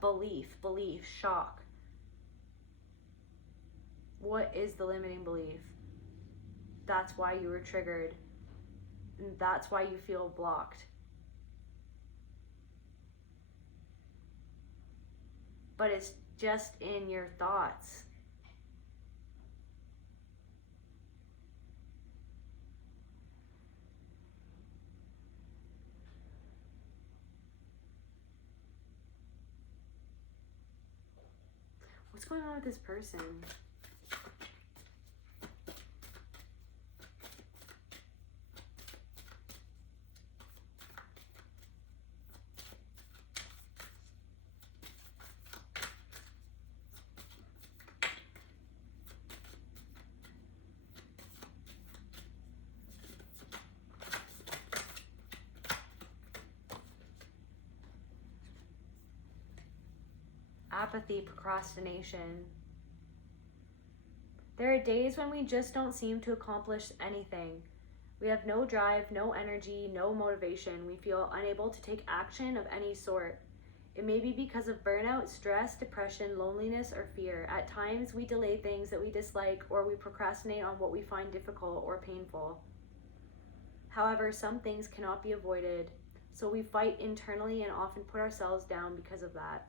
belief, shock. What is the limiting belief? That's why you were triggered. And that's why you feel blocked. But it's just in your thoughts. What's going on with this person? Apathy, procrastination. There are days when we just don't seem to accomplish anything. We have no drive, no energy, no motivation. We feel unable to take action of any sort. It may be because of burnout, stress, depression, loneliness, or fear. At times, we delay things that we dislike, or we procrastinate on what we find difficult or painful. However, some things cannot be avoided, so we fight internally and often put ourselves down because of that.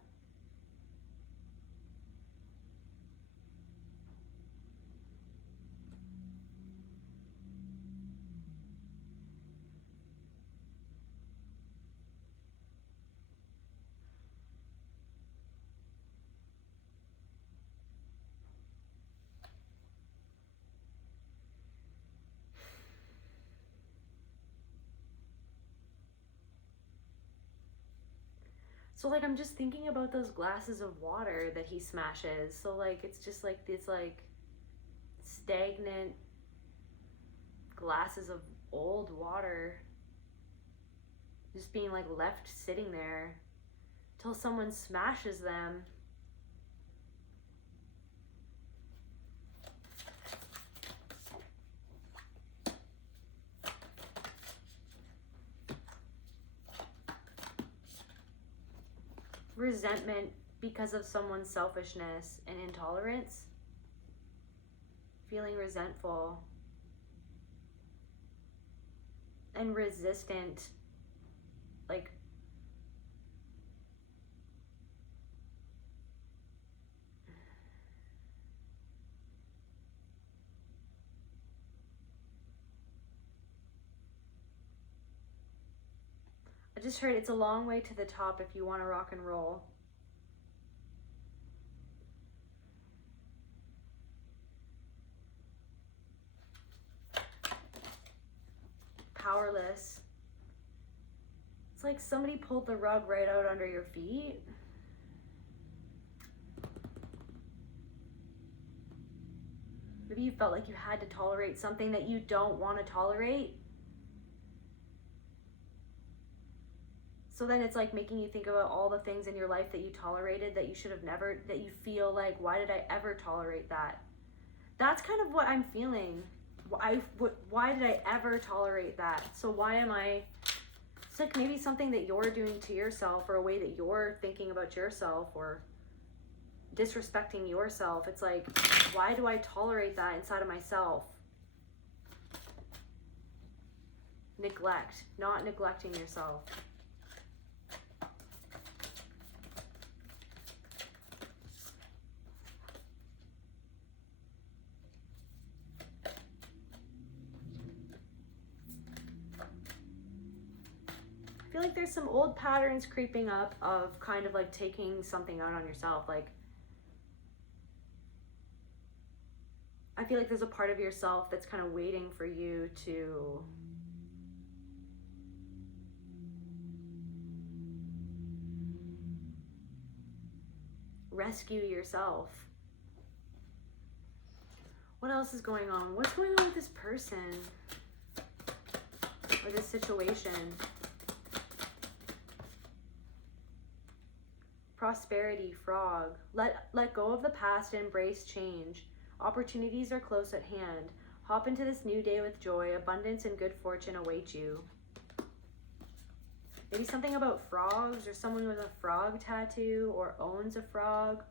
So like, I'm just thinking about those glasses of water that he smashes. So like, it's just like this like stagnant glasses of old water just being like left sitting there till someone smashes them. Resentment because of someone's selfishness and intolerance. Feeling resentful and resistant, like I just heard it's a long way to the top if you want to rock and roll. Powerless. It's like somebody pulled the rug right out under your feet. Maybe you felt like you had to tolerate something that you don't want to tolerate. So then it's like making you think about all the things in your life that you tolerated that you should have never, that you feel like, why did I ever tolerate that? That's kind of what I'm feeling. Why did I ever tolerate that? So why am I, it's like maybe something that you're doing to yourself, or a way that you're thinking about yourself or disrespecting yourself. It's like, why do I tolerate that inside of myself? Neglect, not neglecting yourself. I feel like there's some old patterns creeping up of kind of like taking something out on yourself. Like, I feel like there's a part of yourself that's kind of waiting for you to rescue yourself. What else is going on? What's going on with this person or this situation? Prosperity, frog. Let go of the past and embrace change. Opportunities are close at hand. Hop into this new day with joy. Abundance and good fortune await you. Maybe something about frogs, or someone with a frog tattoo or owns a frog.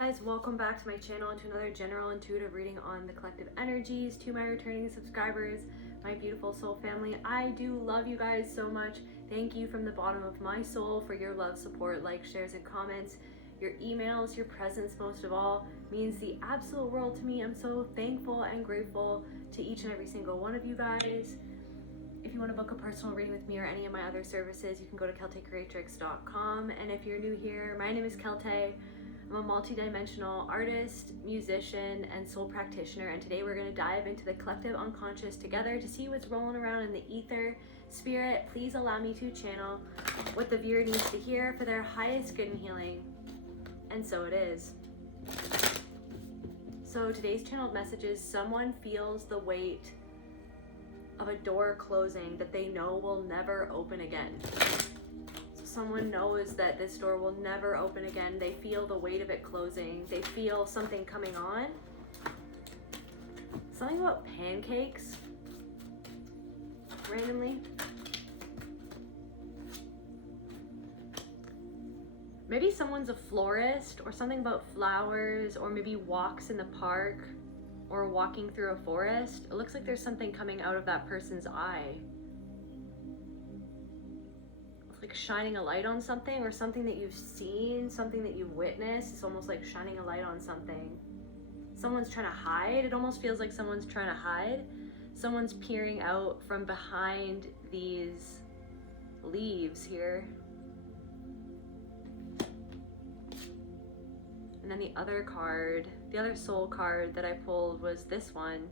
Guys, welcome back to my channel and to another general intuitive reading on the collective energies. To my returning subscribers, my beautiful soul family, I do love you guys so much. Thank you from the bottom of my soul for your love, support, likes, shares, and comments. Your emails, your presence, most of all, means the absolute world to me. I'm so thankful and grateful to each and every single one of you guys. If you want to book a personal reading with me or any of my other services, you can go to KelteCreatrix.com. And if you're new here, my name is Kelte. I'm a multi-dimensional artist, musician, and soul practitioner, and today we're going to dive into the collective unconscious together to see what's rolling around in the ether. Spirit, please allow me to channel what the viewer needs to hear for their highest good and healing, and so it is. So today's channeled message is someone feels the weight of a door closing that they know will never open again. Someone knows that this door will never open again. They feel the weight of it closing. They feel something coming on. Something about pancakes, randomly. Maybe someone's a florist, or something about flowers, or maybe walks in the park, or walking through a forest. It looks like there's something coming out of that person's eye. Like shining a light on something, or something that you've seen, something that you've witnessed. It's almost like shining a light on something. Someone's trying to hide. It almost feels like someone's trying to hide. Someone's peering out from behind these leaves here. And then the other card, the other soul card that I pulled was this one.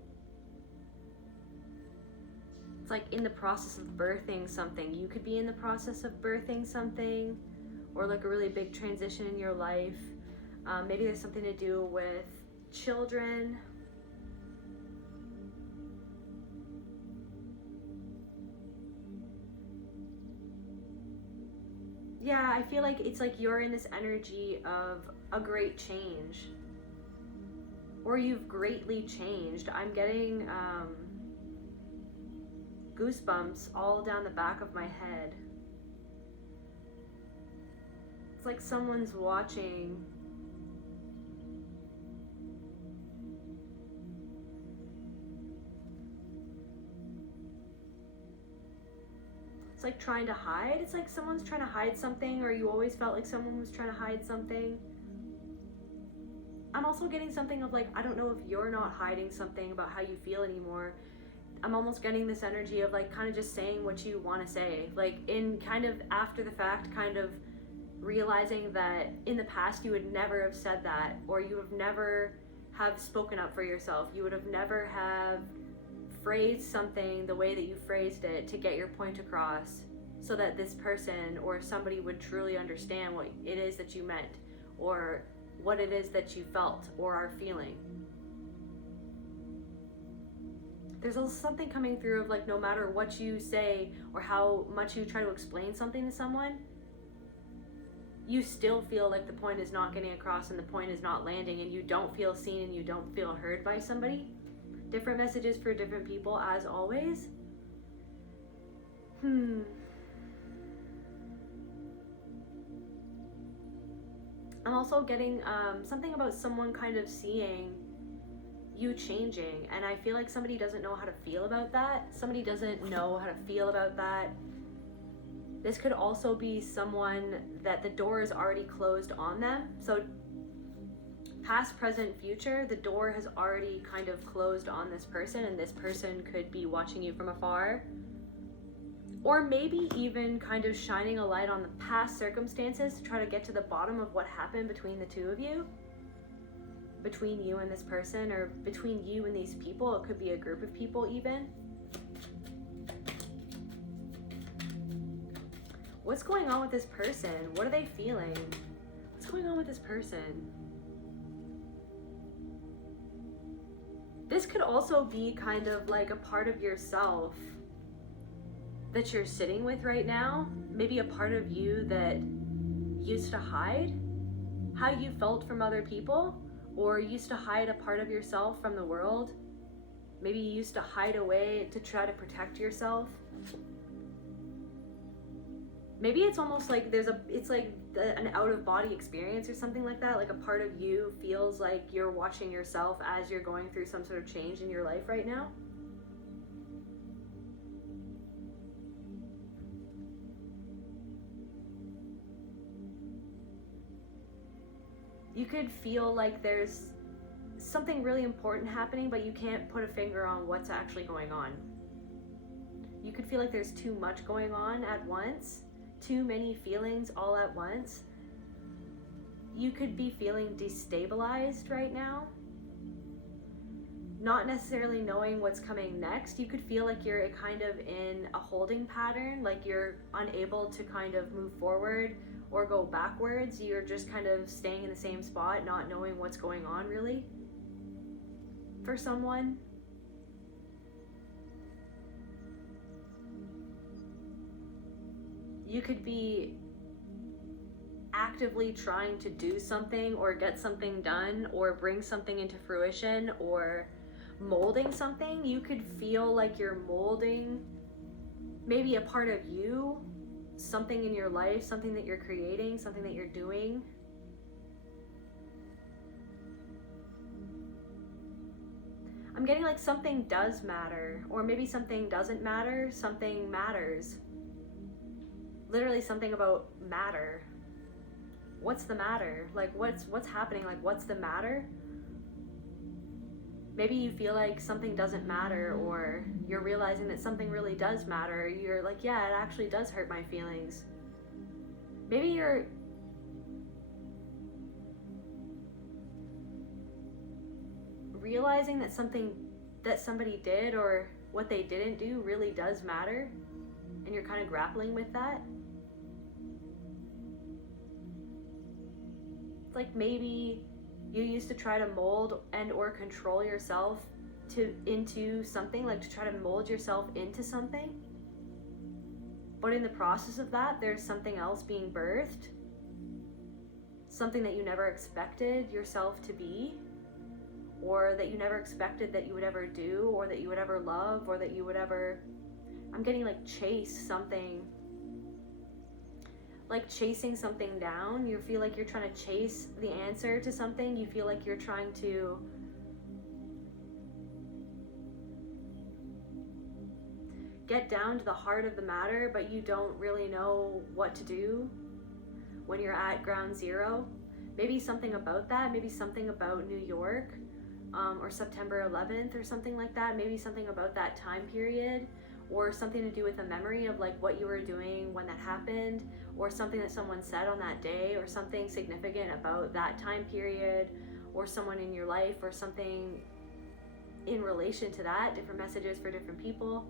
It's like in the process of birthing something. You could be in the process of birthing something, or like a really big transition in your life. Maybe there's something to do with children. Yeah, I feel like it's like you're in this energy of a great change, or you've greatly changed. I'm getting goosebumps all down the back of my head. It's like someone's watching. It's like trying to hide. It's like someone's trying to hide something, or you always felt like someone was trying to hide something. I'm also getting something of like, I don't know if you're not hiding something about how you feel anymore. I'm almost getting this energy of like kind of just saying what you want to say, like in kind of after the fact, kind of realizing that in the past you would never have said that, or you have never have spoken up for yourself. You would have never have phrased something the way that you phrased it to get your point across, so that this person or somebody would truly understand what it is that you meant, or what it is that you felt or are feeling. There's also something coming through of like, no matter what you say or how much you try to explain something to someone, you still feel like the point is not getting across and the point is not landing, and you don't feel seen and you don't feel heard by somebody. Different messages for different people, as always. I'm also getting something about someone kind of seeing you changing, and I feel like somebody doesn't know how to feel about that. Somebody doesn't know how to feel about that. This could also be someone that the door is already closed on them. So past, present, future, the door has already kind of closed on this person, and this person could be watching you from afar, or maybe even kind of shining a light on the past circumstances to try to get to the bottom of what happened between the two of you. Between you and this person, or between you and these people. It could be a group of people even. What's going on with this person? What are they feeling? What's going on with this person? This could also be kind of like a part of yourself that you're sitting with right now. Maybe a part of you that used to hide how you felt from other people, or used to hide a part of yourself from the world. Maybe you used to hide away to try to protect yourself. Maybe it's almost like it's like an out-of-body experience or something like that. Like a part of you feels like you're watching yourself as you're going through some sort of change in your life right now. You could feel like there's something really important happening, but you can't put a finger on what's actually going on. You could feel like there's too much going on at once, too many feelings all at once. You could be feeling destabilized right now, not necessarily knowing what's coming next. You could feel like you're kind of in a holding pattern, like you're unable to kind of move forward or go backwards. You're just kind of staying in the same spot, not knowing what's going on really for someone. You could be actively trying to do something or get something done or bring something into fruition or molding something. You could feel like you're molding maybe a part of you, something in your life, something that you're creating, something that you're doing. I'm getting like something does matter, or maybe something doesn't matter, something matters. Literally something about matter. What's the matter? Like what's happening? Like what's the matter? Maybe you feel like something doesn't matter, or you're realizing that something really does matter. You're like, yeah, it actually does hurt my feelings. Maybe you're realizing that something that somebody did or what they didn't do really does matter, and you're kind of grappling with that. It's like maybe you used to try to mold and or control yourself into something, like to try to mold yourself into something. But in the process of that, there's something else being birthed. Something that you never expected yourself to be, or that you never expected that you would ever do, or that you would ever love, or that you would ever, I'm getting like chase something. Like chasing something down. You feel like you're trying to chase the answer to something. You feel like you're trying to get down to the heart of the matter, but you don't really know what to do when you're at ground zero. Maybe something about that, maybe something about New York, or September 11th or something like that. Maybe something about that time period, or something to do with a memory of like what you were doing when that happened, or something that someone said on that day, or something significant about that time period, or someone in your life, or something in relation to that, different messages for different people.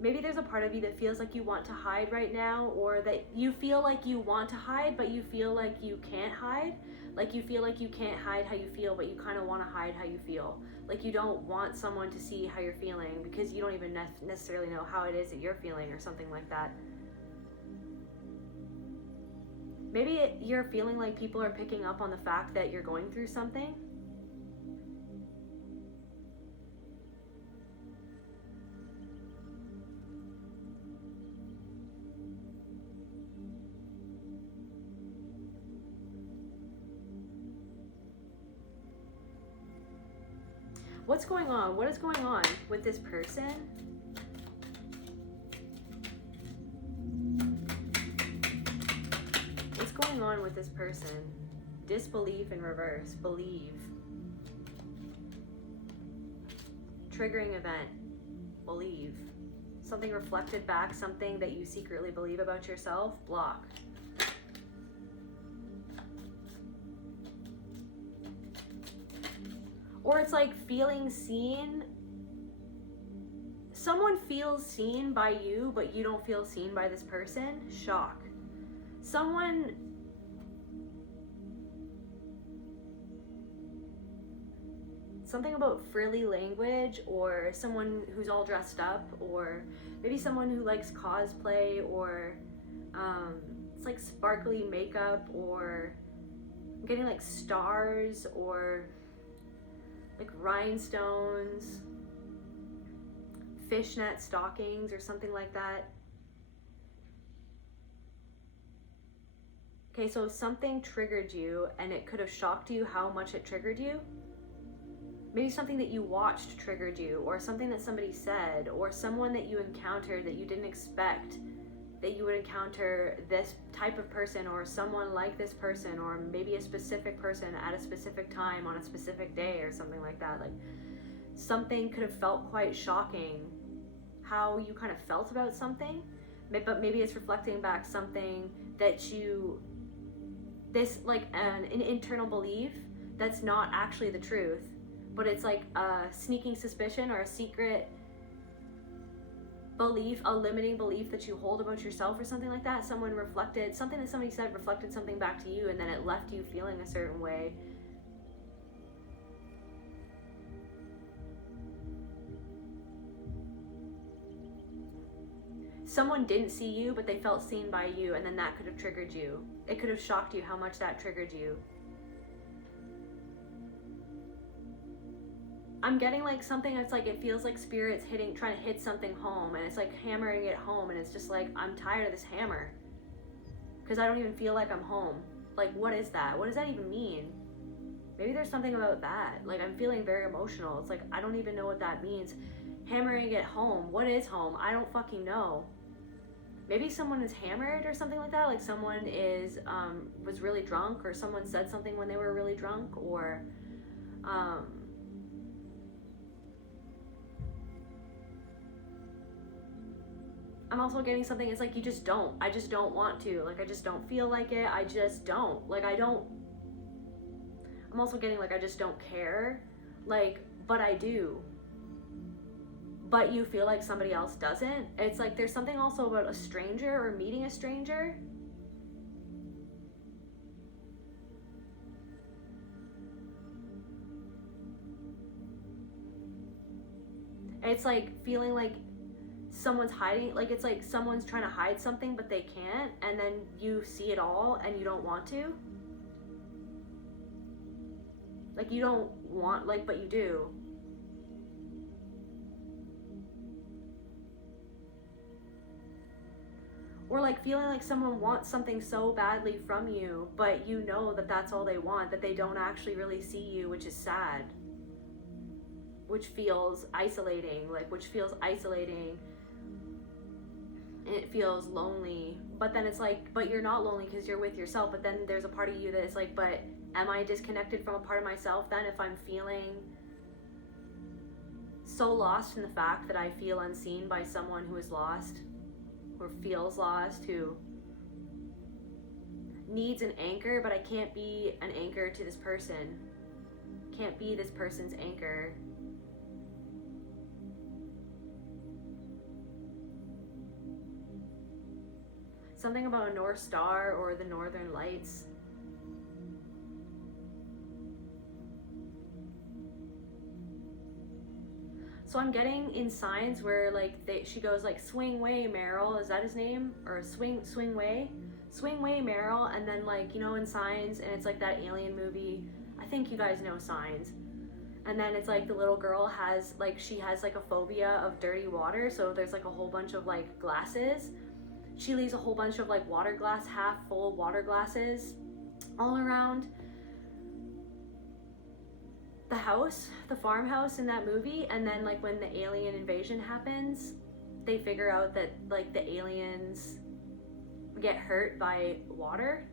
Maybe there's a part of you that feels like you want to hide right now, or that you feel like you want to hide, but you feel like you can't hide. Like you feel like you can't hide how you feel, but you kind of want to hide how you feel. Like you don't want someone to see how you're feeling because you don't even necessarily know how it is that you're feeling, or something like that. Maybe you're feeling like people are picking up on the fact that you're going through something. What's going on? What is going on with this person? What's going on with this person? Disbelief in reverse. Believe. Triggering event. Believe. Something reflected back, something that you secretly believe about yourself. Block. Or it's like feeling seen. Someone feels seen by you, but you don't feel seen by this person. Shock. Someone something about frilly language, or someone who's all dressed up, or maybe someone who likes cosplay, or it's like sparkly makeup, or I'm getting like stars, or like rhinestones, fishnet stockings, or something like that. Okay, so something triggered you, and it could have shocked you how much it triggered you. Maybe something that you watched triggered you, or something that somebody said, or someone that you encountered that you didn't expect that you would encounter this type of person, or someone like this person, or maybe a specific person at a specific time on a specific day, or something like that. Like, something could have felt quite shocking how you kind of felt about something, but maybe it's reflecting back something that you, this like an internal belief that's not actually the truth, but it's like a sneaking suspicion or a secret belief, a limiting belief that you hold about yourself, or something like that. Someone reflected something that somebody said, reflected something back to you, and then it left you feeling a certain way. Someone didn't see you, but they felt seen by you, and then that could have triggered you. It could have shocked you how much that triggered you. I'm getting like something that's like, it feels like spirit's trying to hit something home, and it's like hammering it home, and it's just like, I'm tired of this hammer, because I don't even feel like I'm home. Like, what is that? What does that even mean? Maybe there's something about that. Like, I'm feeling very emotional. It's like, I don't even know what that means. Hammering it home. What is home? I don't fucking know. Maybe someone is hammered or something like that. Like, someone is was really drunk, or someone said something when they were really drunk, or I'm also getting something, it's like, I just don't want to. Like, I just don't feel like it. I just don't. Like, I'm also getting like, I just don't care. Like, but I do. But you feel like somebody else doesn't. It's like, there's something also about a stranger, or meeting a stranger. It's like feeling like someone's hiding, like it's like someone's trying to hide something but they can't, and then you see it all and you don't want to. Like, you don't want, like, but you do. Or like feeling like someone wants something so badly from you, but you know that that's all they want, that they don't actually really see you, which is sad. Which feels isolating, and it feels lonely. But then it's like, but you're not lonely because you're with yourself. But then there's a part of you that is like, but am I disconnected from a part of myself then, if I'm feeling so lost in the fact that I feel unseen by someone who is lost, or feels lost, who needs an anchor, but I can't be an anchor to this person. Can't be this person's anchor. Something about a North Star or the Northern Lights. So I'm getting in signs where like she goes like, swing way Meryl, is that his name? Or swing way Meryl, and then like, you know, in Signs, and it's like that alien movie, I think you guys know Signs. And then it's like the little girl has like, she has like a phobia of dirty water, so there's like a whole bunch of like glasses. She leaves a whole bunch of like half full water glasses all around the house, the farmhouse in that movie. And then like when the alien invasion happens, they figure out that like the aliens get hurt by water,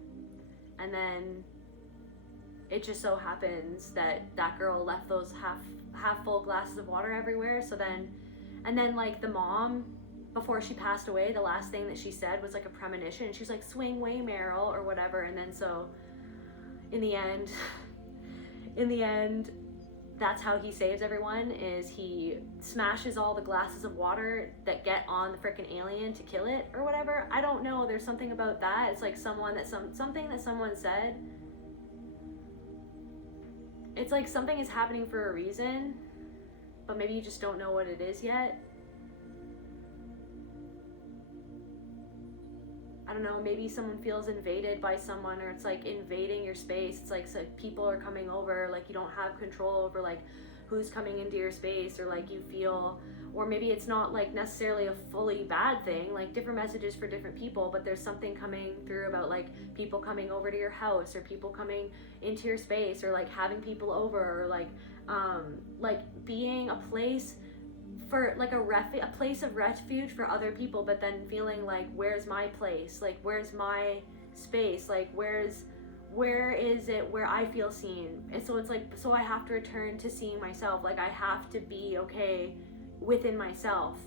and then it just so happens that that girl left those half full glasses of water everywhere. So then, and then like the mom, before she passed away, the last thing that she said was like a premonition. She was like, swing way Meryl, or whatever. And then so in the end, that's how he saves everyone, is he smashes all the glasses of water that get on the frickin' alien to kill it, or whatever. I don't know, there's something about that. It's like something that someone said. it's like something is happening for a reason, but maybe you just don't know what it is yet. I don't know, maybe someone feels invaded by someone, or it's like invading your space. It's like, so people are coming over, like you don't have control over like who's coming into your space, or like you feel, or maybe it's not like necessarily a fully bad thing, like different messages for different people, but there's something coming through about like people coming over to your house, or people coming into your space, or like having people over, or like being a place for like a place of refuge for other people, but then feeling like, where's my place, like where's my space, like where is it where I feel seen? And so it's like, so I have to return to seeing myself, like I have to be okay within myself.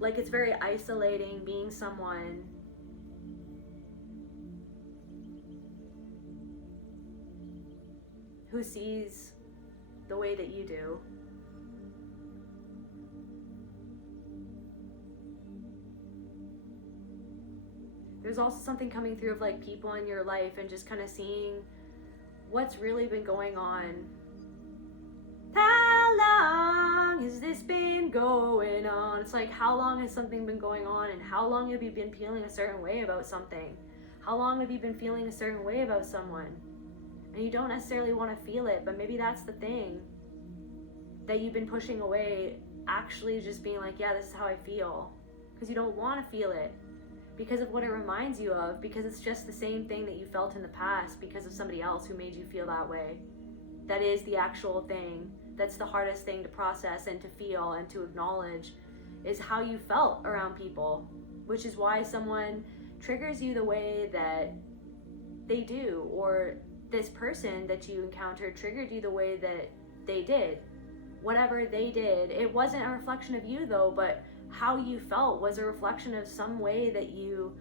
Like it's very isolating being someone who sees the way that you do. There's also something coming through of like people in your life and just kind of seeing what's really been going on. How long has this been going on? It's like, how long has something been going on, and how long have you been feeling a certain way about something? How long have you been feeling a certain way about someone? And you don't necessarily want to feel it, but maybe that's the thing that you've been pushing away, actually just being like, yeah, this is how I feel. Because you don't want to feel it because of what it reminds you of, because it's just the same thing that you felt in the past because of somebody else who made you feel that way. That is the actual thing. That's the hardest thing to process and to feel and to acknowledge, is how you felt around people, which is why someone triggers you the way that they do, or this person that you encountered triggered you the way that they did. Whatever they did, it wasn't a reflection of you though, but how you felt was a reflection of some way that you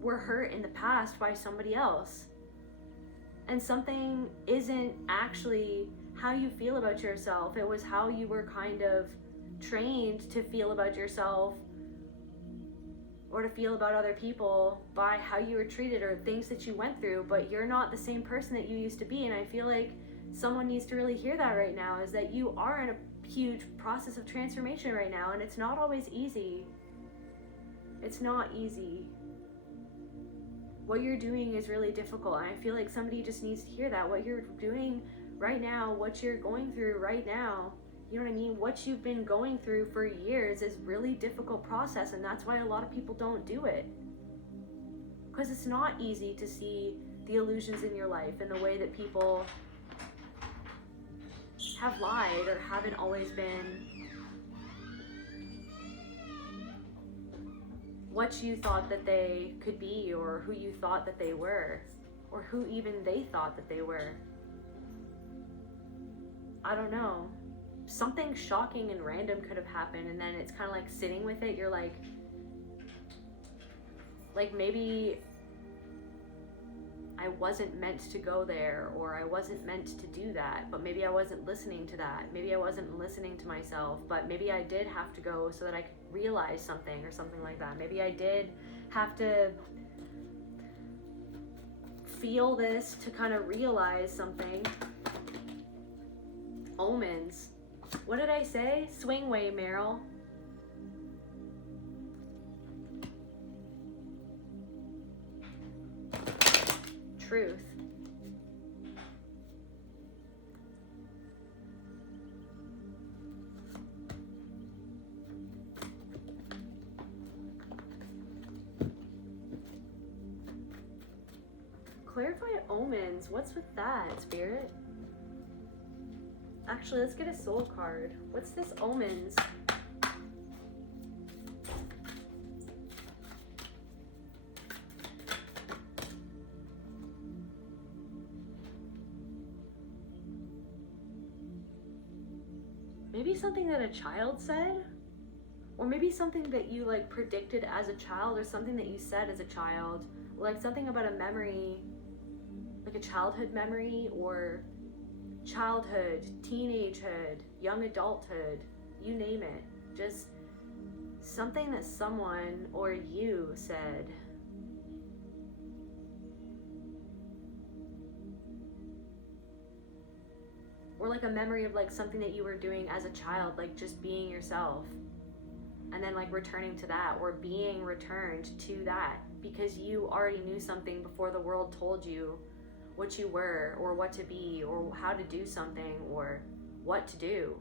were hurt in the past by somebody else. And something isn't actually how you feel about yourself. It was how you were kind of trained to feel about yourself, or to feel about other people, by how you were treated or things that you went through. But you're not the same person that you used to be. And I feel like someone needs to really hear that right now, is that you are in a huge process of transformation right now, and it's not always easy. It's not easy. What you're doing is really difficult, and I feel like somebody just needs to hear that. What you're doing right now, what you're going through right now, you know what I mean? What you've been going through for years is really difficult process, and that's why a lot of people don't do it. Because it's not easy to see the illusions in your life and the way that people have lied or haven't always been what you thought that they could be, or who you thought that they were, or who even they thought that they were. I don't know. Something shocking and random could have happened, and then it's kind of like sitting with it. You're like maybe I wasn't meant to go there, or I wasn't meant to do that, but maybe I wasn't listening to that. Maybe I wasn't listening to myself, but maybe I did have to go so that I could realize something, or something like that. Maybe I did have to feel this to kind of realize something. Omens. What did I say? Swing way, Meryl. Truth. Clarify omens. What's with that, Spirit? Actually, let's get a soul card. What's this omens? Maybe something that a child said, or maybe something that you like predicted as a child, or something that you said as a child, like something about a memory, like a childhood memory, or childhood, teenagehood, young adulthood, you name it. Just something that someone or you said. or like a memory of like something that you were doing as a child, like just being yourself, and then like returning to that, or being returned to that because you already knew something before the world told you what you were or what to be or how to do something or what to do.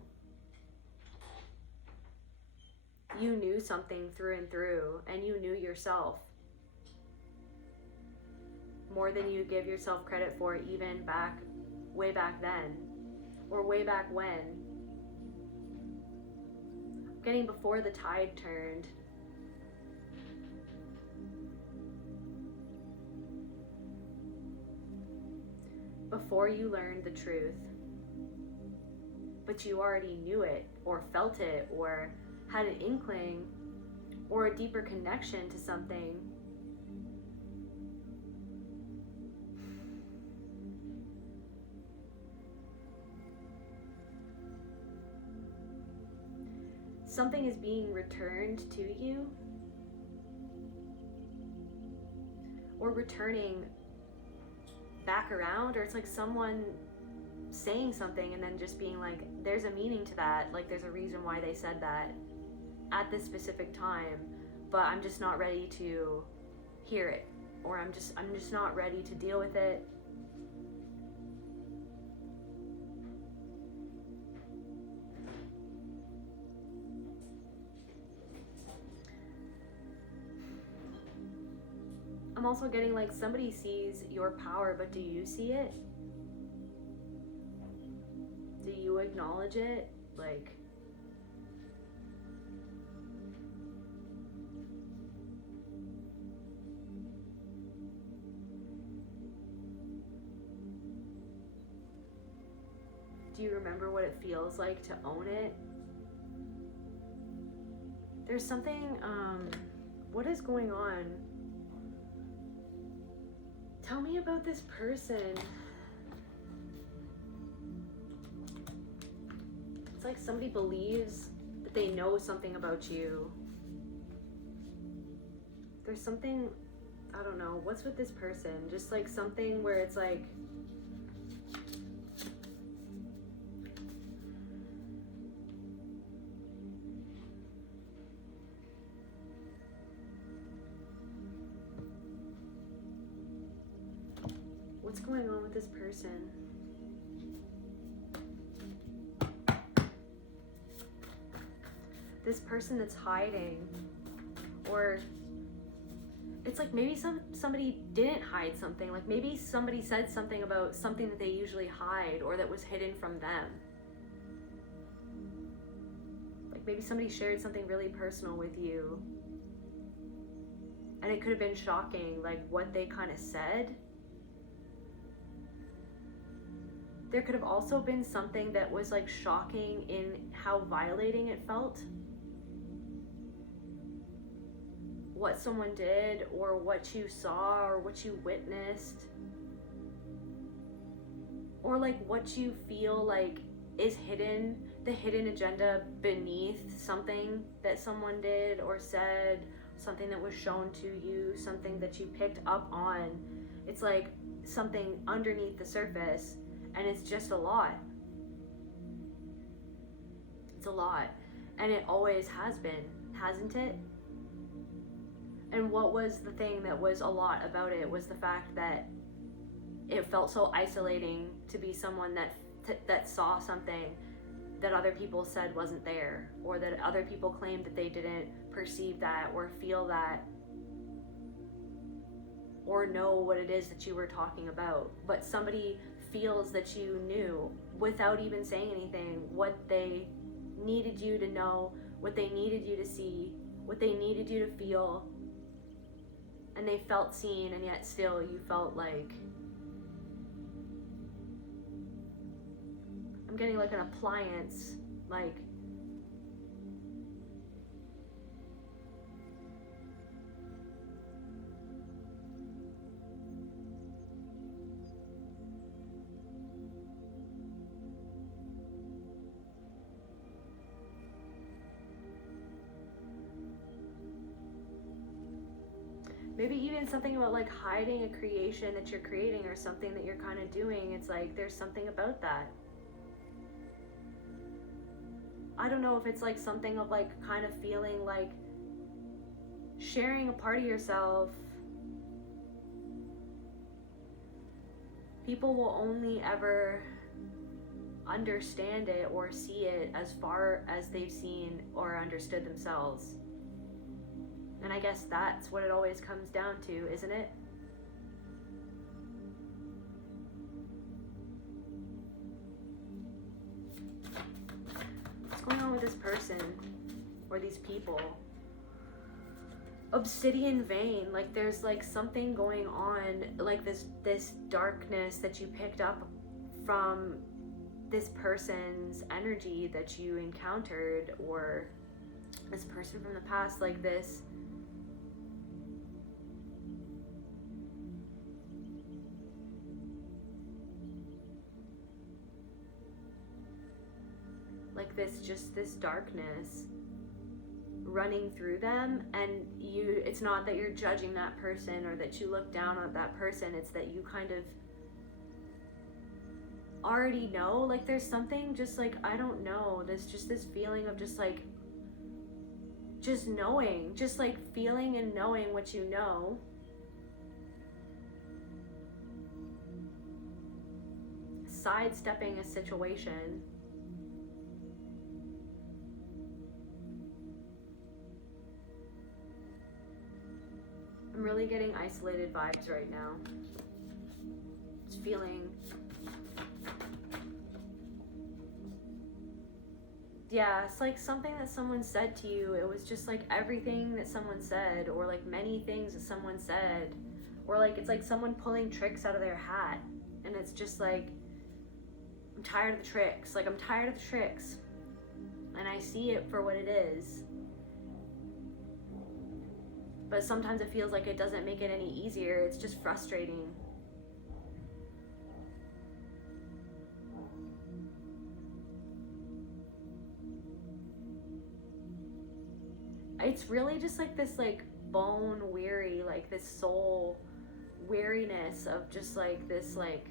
You knew something through and through, and you knew yourself more than you give yourself credit for, even way back then, or way back when. Getting before the tide turned. Before you learned the truth, but you already knew it or felt it or had an inkling or a deeper connection to something. Something is being returned to you, or returning back around, or it's like someone saying something and then just being like, there's a meaning to that, like there's a reason why they said that at this specific time, but I'm just not ready to hear it, or I'm just not ready to deal with it. I'm also getting like somebody sees your power, but do you see it? Do you acknowledge it? Like, do you remember what it feels like to own it? There's something, what is going on? Tell me about this person. It's like somebody believes that they know something about you. There's something, I don't know, what's with this person? Just like something where it's like, what's going on with this person? This person that's hiding, or it's like maybe somebody didn't hide something. Like maybe somebody said something about something that they usually hide or that was hidden from them. Like maybe somebody shared something really personal with you, and it could have been shocking, like what they kind of said. There could have also been something that was like shocking in how violating it felt. What someone did, or what you saw, or what you witnessed. Or like what you feel like is hidden, the hidden agenda beneath something that someone did or said, something that was shown to you, something that you picked up on. It's like something underneath the surface. And it's just a lot. It's a lot. And it always has been, hasn't it? And what was the thing that was a lot about it was the fact that it felt so isolating to be someone that saw something that other people said wasn't there, or that other people claimed that they didn't perceive that or feel that or know what it is that you were talking about. But somebody feels that you knew without even saying anything what they needed you to know, what they needed you to see, what they needed you to feel, and they felt seen, and yet still you felt like, I'm getting like an appliance, like maybe even something about like hiding a creation that you're creating or something that you're kind of doing. It's like there's something about that. I don't know if it's like something of like kind of feeling like sharing a part of yourself, people will only ever understand it or see it as far as they've seen or understood themselves. And I guess that's what it always comes down to, isn't it? What's going on with this person or these people? Obsidian vein, like there's like something going on, like this darkness that you picked up from this person's energy that you encountered, or this person from the past, like this just this darkness running through them. And it's not that you're judging that person or that you look down on that person, it's that you kind of already know, like there's something just like, I don't know, there's just this feeling of just like, just knowing, just like feeling and knowing what you know. Sidestepping a situation. I'm really getting isolated vibes right now. Just feeling, yeah, it's like something that someone said to you. It was just like everything that someone said, or like many things that someone said, or like it's like someone pulling tricks out of their hat, and it's just like, I'm tired of the tricks. Like I'm tired of the tricks, and I see it for what it is. But sometimes it feels like it doesn't make it any easier. It's just frustrating. It's really just like this like bone weary, like this soul weariness of just like this like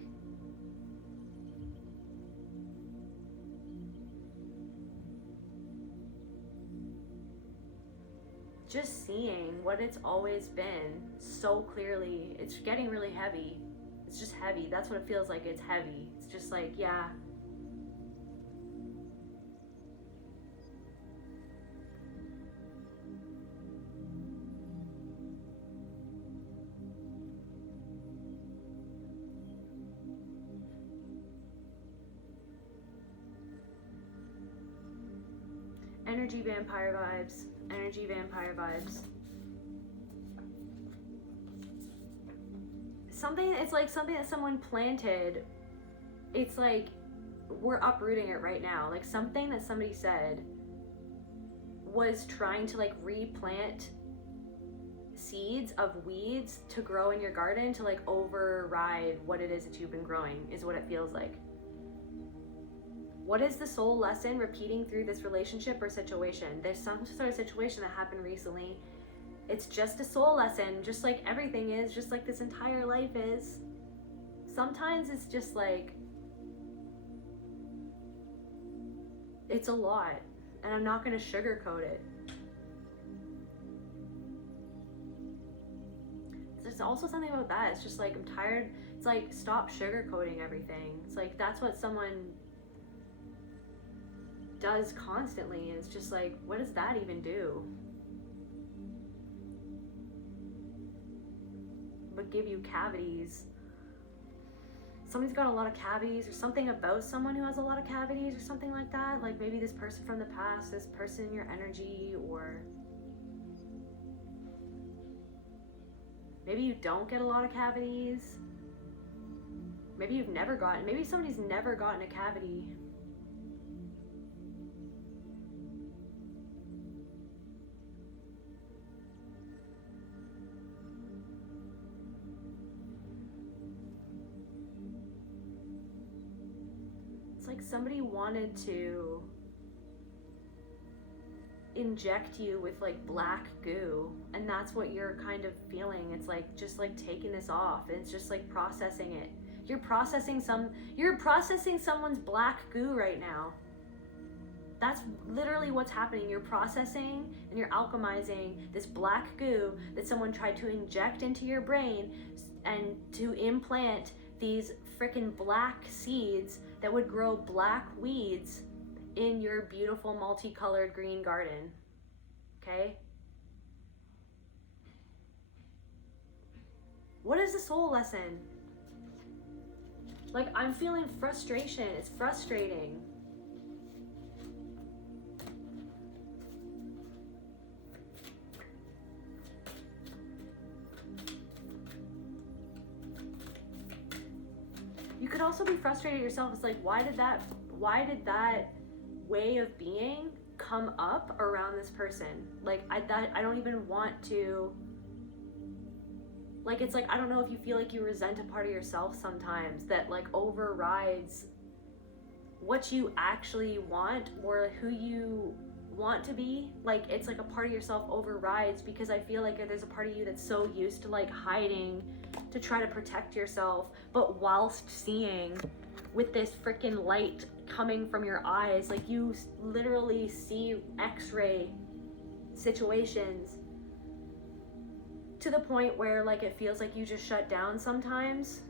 just seeing what it's always been so clearly. It's getting really heavy. It's just heavy. That's what it feels like. It's heavy. It's just like, yeah. Energy vampire vibes. Energy vampire vibes. Something, it's like something that someone planted. It's like we're uprooting it right now. Like something that somebody said was trying to like replant seeds of weeds to grow in your garden to like override what it is that you've been growing, is what it feels like. What is the soul lesson repeating through this relationship or situation? There's some sort of situation that happened recently. It's just a soul lesson, just like everything is, just like this entire life is. Sometimes it's just like, it's a lot, and I'm not gonna sugarcoat it. There's also something about that. It's just like, I'm tired. It's like, stop sugarcoating everything. It's like, that's what someone does constantly. And it's just like, what does that even do? But give you cavities. Somebody's got a lot of cavities, or something about someone who has a lot of cavities or something like that. Like maybe this person from the past, this person in your energy, or maybe you don't get a lot of cavities. Maybe you've never gotten, maybe somebody's never gotten a cavity. Like somebody wanted to inject you with like black goo, and that's what you're kind of feeling. It's like just like taking this off, and it's just like processing it. You're processing someone's black goo right now. That's literally what's happening. You're processing and you're alchemizing this black goo that someone tried to inject into your brain and to implant these freaking black seeds that would grow black weeds in your beautiful multicolored green garden. Okay? What is the soul lesson? Like, I'm feeling frustration. It's frustrating. You could also be frustrated yourself. It's like, why did that way of being come up around this person? Like, I don't even want to, like, it's like, I don't know if you feel like you resent a part of yourself sometimes that like overrides what you actually want or who you want to be. Like, it's like a part of yourself overrides, because I feel like there's a part of you that's so used to like hiding to try to protect yourself, but whilst seeing with this freaking light coming from your eyes, like you literally see x-ray situations to the point where like it feels like you just shut down sometimes.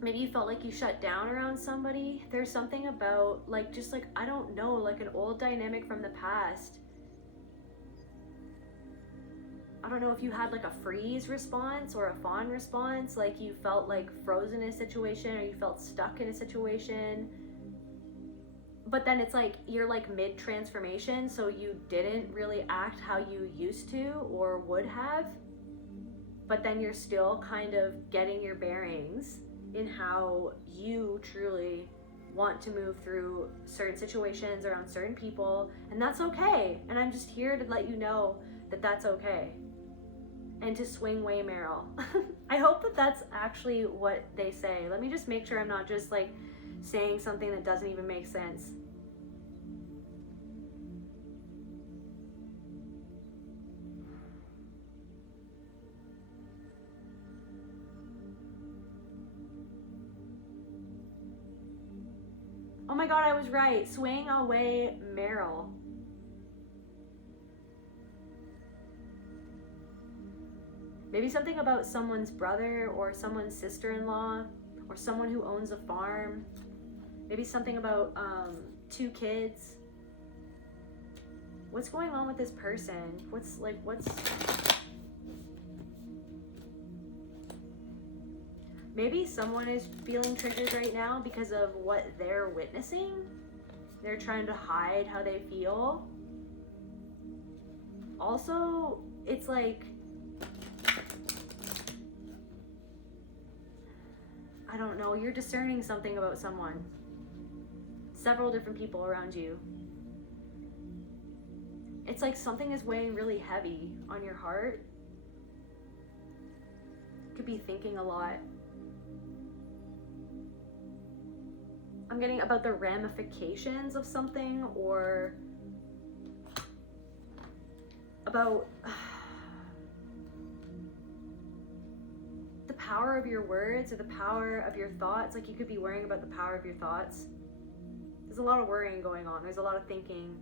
Maybe you felt like you shut down around somebody. There's something about like, just like, I don't know, like an old dynamic from the past. I don't know if you had like a freeze response or a fawn response, like you felt like frozen in a situation or you felt stuck in a situation. But then it's like you're like mid transformation, so you didn't really act how you used to or would have. But then you're still kind of getting your bearings in how you truly want to move through certain situations around certain people, and that's okay. And I'm just here to let you know that that's okay. And to swing way, Meryl. I hope that that's actually what they say. Let me just make sure I'm not just like saying something that doesn't even make sense. Oh my God, I was right. Swing away, Meryl. Maybe something about someone's brother or someone's sister-in-law or someone who owns a farm. Maybe something about 2 kids. What's going on with this person? What's maybe someone is feeling triggered right now because of what they're witnessing. They're trying to hide how they feel. Also, it's like, I don't know, you're discerning something about someone. Several different people around you. It's like something is weighing really heavy on your heart. You could be thinking a lot. I'm getting about the ramifications of something, or about the power of your words or the power of your thoughts. Like, you could be worrying about the power of your thoughts. There's a lot of worrying going on. There's a lot of thinking.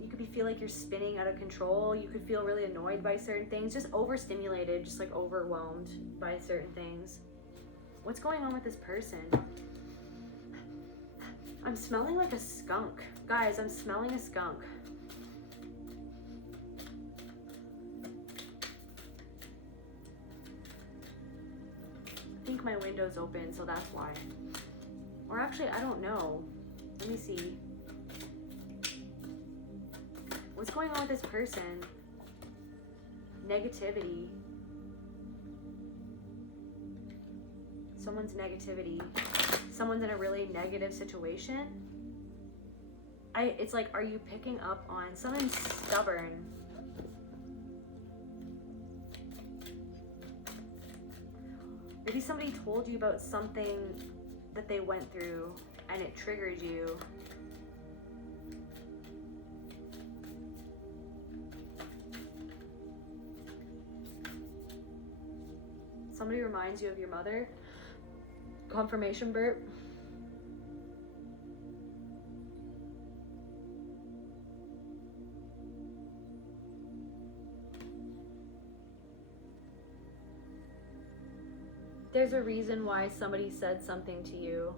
You could feel like you're spinning out of control. You could feel really annoyed by certain things, just overstimulated, just like overwhelmed by certain things. What's going on with this person? I'm smelling like a skunk. Guys, I'm smelling a skunk. I think my window's open, so that's why. Or actually, I don't know. Let me see. What's going on with this person? Negativity. Someone's negativity. Someone's in a really negative situation. It's like, are you picking up on someone's stubborn? Maybe somebody told you about something that they went through and it triggered you. Somebody reminds you of your mother. Confirmation burp. There's a reason why somebody said something to you.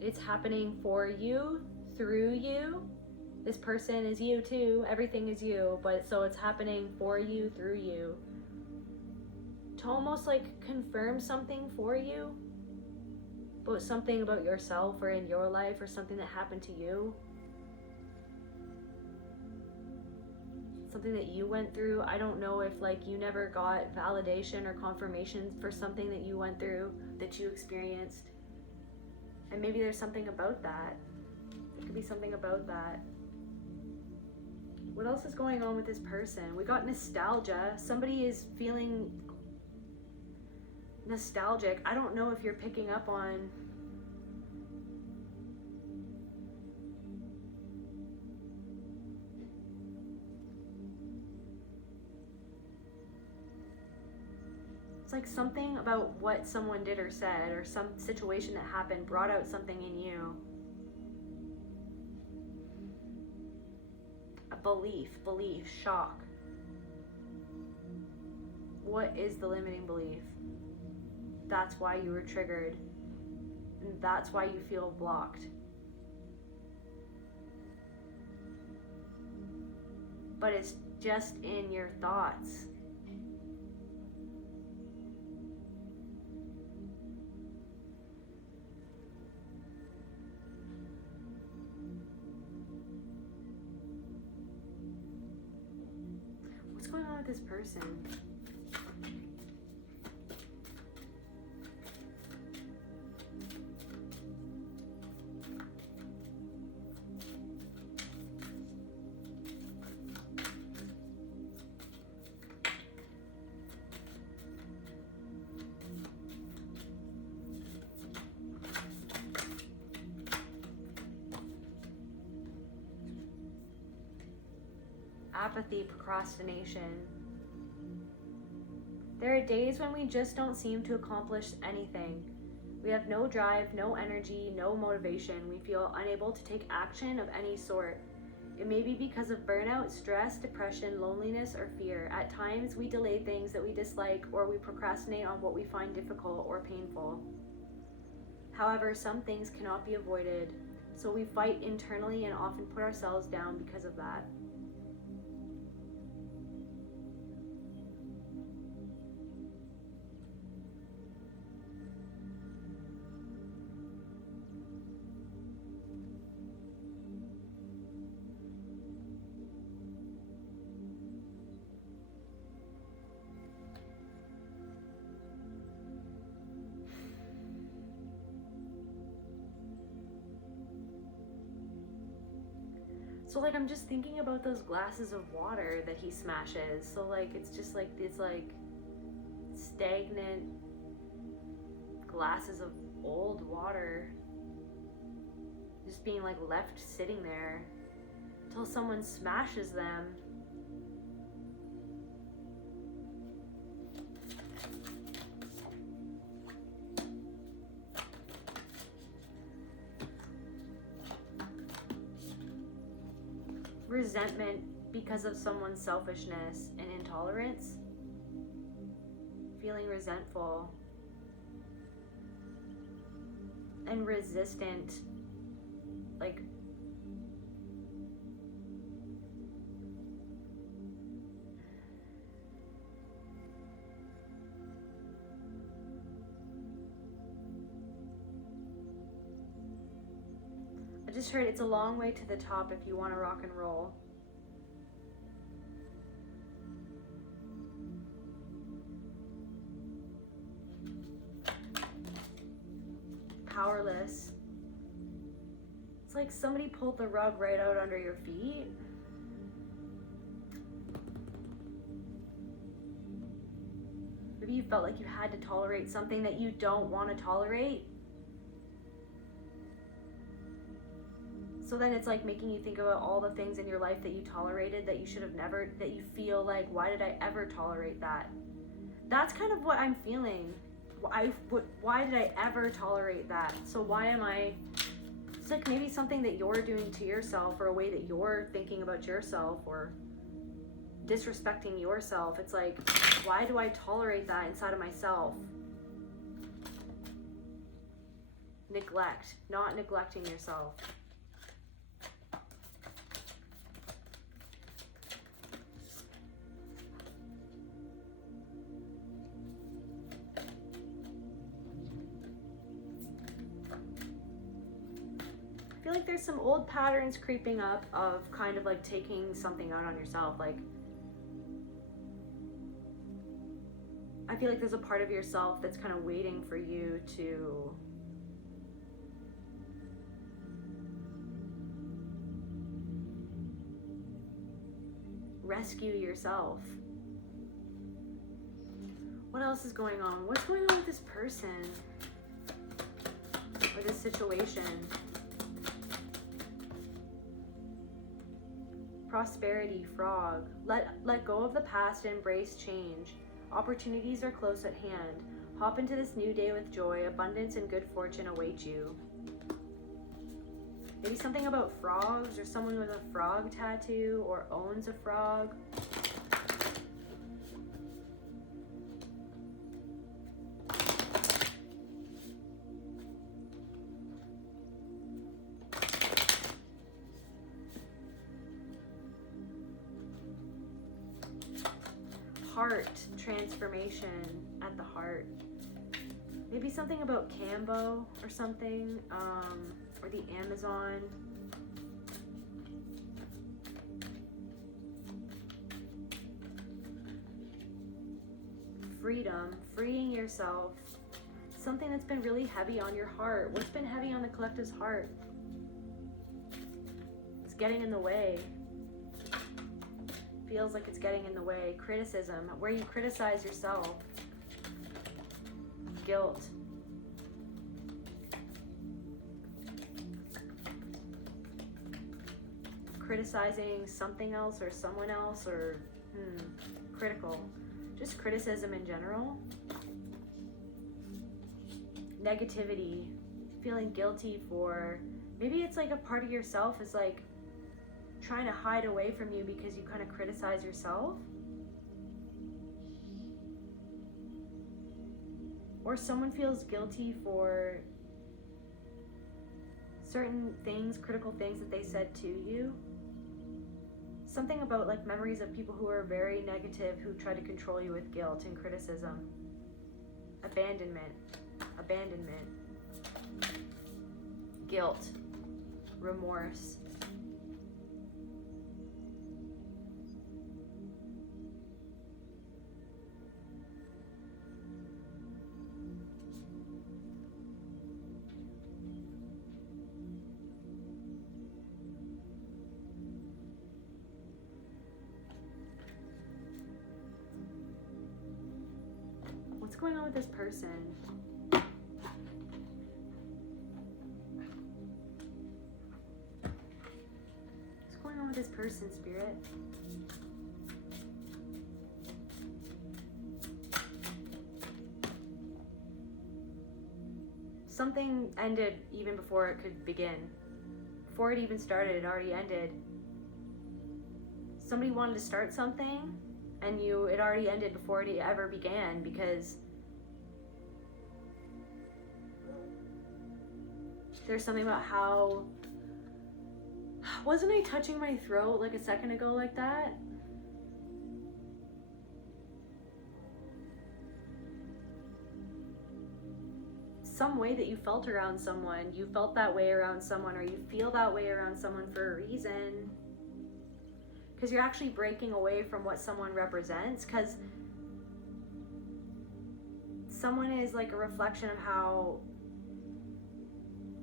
It's happening for you, through you. This person is you too. Everything is you. But so it's happening for you, through you. To almost like confirm something for you. But something about yourself or in your life or something that happened to you. Something that you went through. I don't know if like you never got validation or confirmation for something that you went through, that you experienced. And maybe there's something about that. There could be something about that. What else is going on with this person? We got nostalgia. Somebody is feeling nostalgic. I don't know if you're picking up on it's like something about what someone did or said or some situation that happened brought out something in you. A belief, shock. What is the limiting belief? That's why you were triggered. And that's why you feel blocked. But it's just in your thoughts. What's going on with this person? Apathy, procrastination. There are days when we just don't seem to accomplish anything. We have no drive, no energy, no motivation. We feel unable to take action of any sort. It may be because of burnout, stress, depression, loneliness, or fear. At times, we delay things that we dislike, or we procrastinate on what we find difficult or painful. However, some things cannot be avoided, so we fight internally and often put ourselves down because of that. So like I'm just thinking about those glasses of water that he smashes. So like it's just like these like stagnant glasses of old water just being like left sitting there until someone smashes them. Resentment because of someone's selfishness and intolerance. Feeling resentful and resistant, like I just heard it's a long way to the top if you want to rock and roll. Powerless. It's like somebody pulled the rug right out under your feet. Maybe you felt like you had to tolerate something that you don't want to tolerate. So then it's like making you think about all the things in your life that you tolerated that you should have never, that you feel like, why did I ever tolerate that? That's kind of what I'm feeling. Why did I ever tolerate that? So why am I, it's like maybe something that you're doing to yourself or a way that you're thinking about yourself or disrespecting yourself. It's like, Why do I tolerate that inside of myself? Neglect, not neglecting yourself. I feel like there's some old patterns creeping up of kind of like taking something out on yourself. Like, I feel like there's a part of yourself that's kind of waiting for you to rescue yourself. What else is going on? What's going on with this person or this situation? Prosperity, frog. Let go of the past and embrace change. Opportunities are close at hand. Hop into this new day with joy. Abundance and good fortune await you. Maybe something about frogs, or someone with a frog tattoo or owns a frog. Heart transformation at the heart. Maybe something about Cambo or something, or the Amazon. Freedom, freeing yourself. Something that's been really heavy on your heart. What's been heavy on the collective's heart? It's getting in the way. Feels like it's getting in the way. Criticism, where you criticize yourself. Guilt. Criticizing something else or someone else, or critical. Just criticism in general. Negativity. Feeling guilty for, maybe it's like a part of yourself is like trying to hide away from you because you kind of criticize yourself. Or someone feels guilty for certain things, critical things that they said to you. Something about like memories of people who are very negative, who try to control you with guilt and criticism. Abandonment. Guilt. Remorse. What's going on with this person? What's going on with this person, Spirit? Something ended even before it could begin. Before it even started, it already ended. Somebody wanted to start something, and it already ended before it ever began, because there's something about how, wasn't I touching my throat like a second ago like that? Some way that you felt around someone, you felt that way around someone, or you feel that way around someone for a reason. Because you're actually breaking away from what someone represents, because someone is like a reflection of how,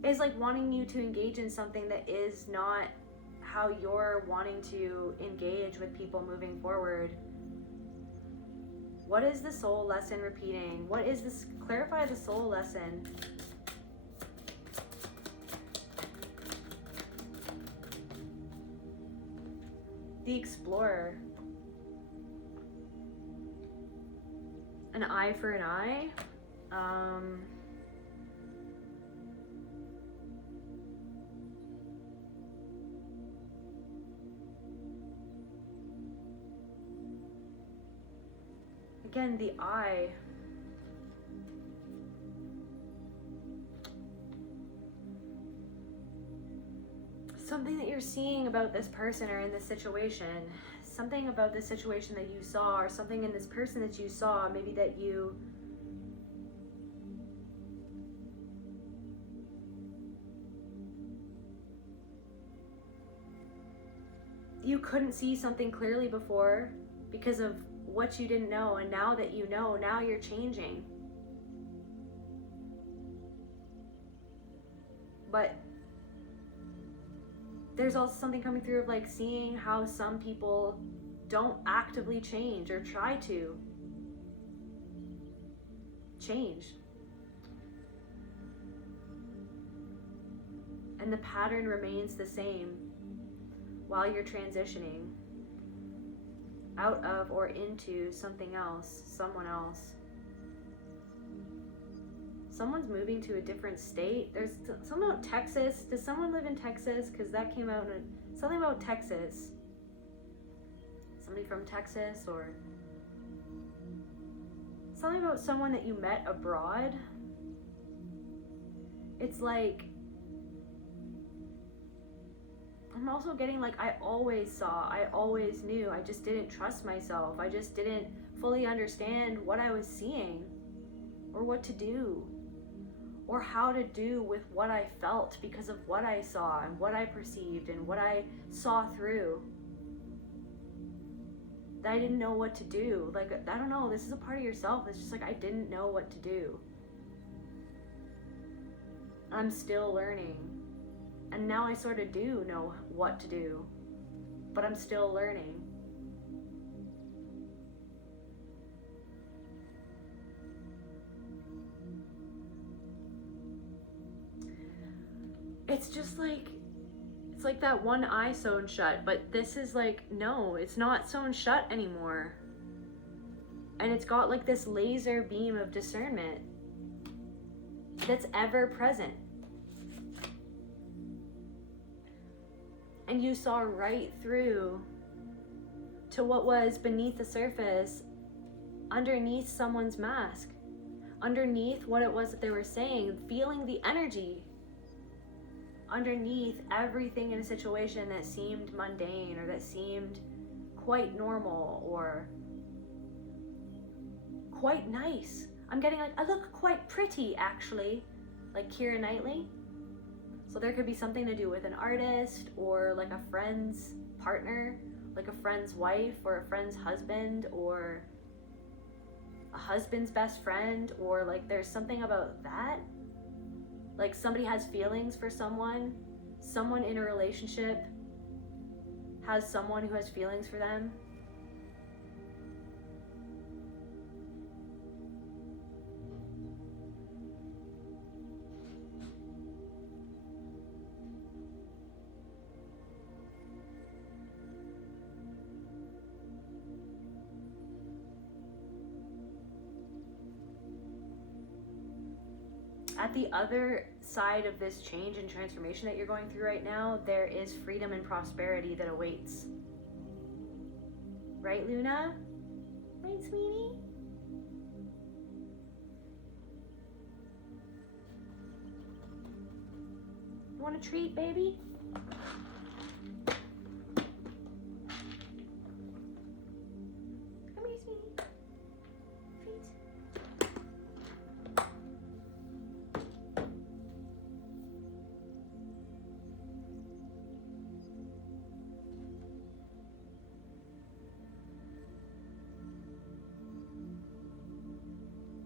is like wanting you to engage in something that is not how you're wanting to engage with people moving forward. What is the soul lesson repeating? What is this? Clarify the soul lesson. The explorer. An eye for an eye. Again, the eye. Something that you're seeing about this person or in this situation, something about this situation that you saw, or something in this person that you saw, maybe that you couldn't see something clearly before because of what you didn't know, and now that you know, now you're changing. But there's also something coming through of like seeing how some people don't actively change or try to change. And the pattern remains the same while you're transitioning out of or into something else, someone else. Someone's moving to a different state. There's something about Texas. Does someone live in Texas? Because that came out in something about Texas. Somebody from Texas, or something about someone that you met abroad. It's like, I'm also getting like, I always saw, I always knew, I just didn't trust myself. I just didn't fully understand what I was seeing, or what to do, or how to do with what I felt because of what I saw and what I perceived and what I saw through. That I didn't know what to do. Like, I don't know, this is a part of yourself. It's just like, I didn't know what to do. I'm still learning. And now I sort of do know what to do, but I'm still learning. It's just like, it's like that one eye sewn shut, but this is like, no, it's not sewn shut anymore. And it's got like this laser beam of discernment that's ever present. And you saw right through to what was beneath the surface, underneath someone's mask, underneath what it was that they were saying, feeling the energy, underneath everything in a situation that seemed mundane or that seemed quite normal or quite nice. I'm getting like, I look quite pretty actually, like Keira Knightley. So there could be something to do with an artist, or like a friend's partner, like a friend's wife, or a friend's husband, or a husband's best friend, or like there's something about that. Like somebody has feelings for someone in a relationship has someone who has feelings for them. At the other side of this change and transformation that you're going through right now, there is freedom and prosperity that awaits. Right, Luna? Right, sweetie? You want a treat, baby? Come here, sweetie. Treat.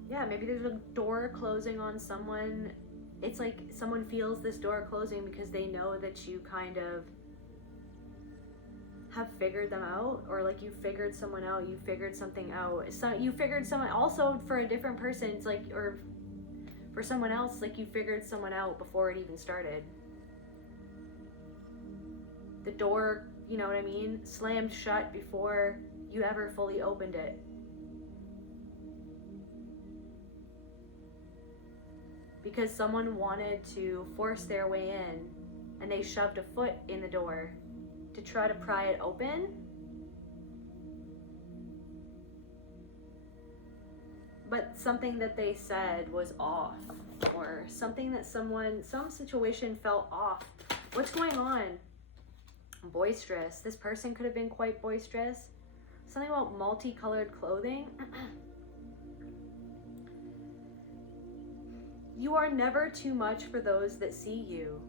Yeah, maybe there's a door closing on someone. It's like someone feels this door closing because they know that you kind of have figured them out, or like you figured someone out, you figured something out. So you figured someone also for a different person, it's like, or for someone else, like you figured someone out before it even started. The door, you know what I mean, slammed shut before you ever fully opened it. Because someone wanted to force their way in, and they shoved a foot in the door to try to pry it open. but something that they said was off, or something that some situation felt off. What's going on? Boisterous. This person could have been quite boisterous. Something about multicolored clothing. You are never too much for those that see you.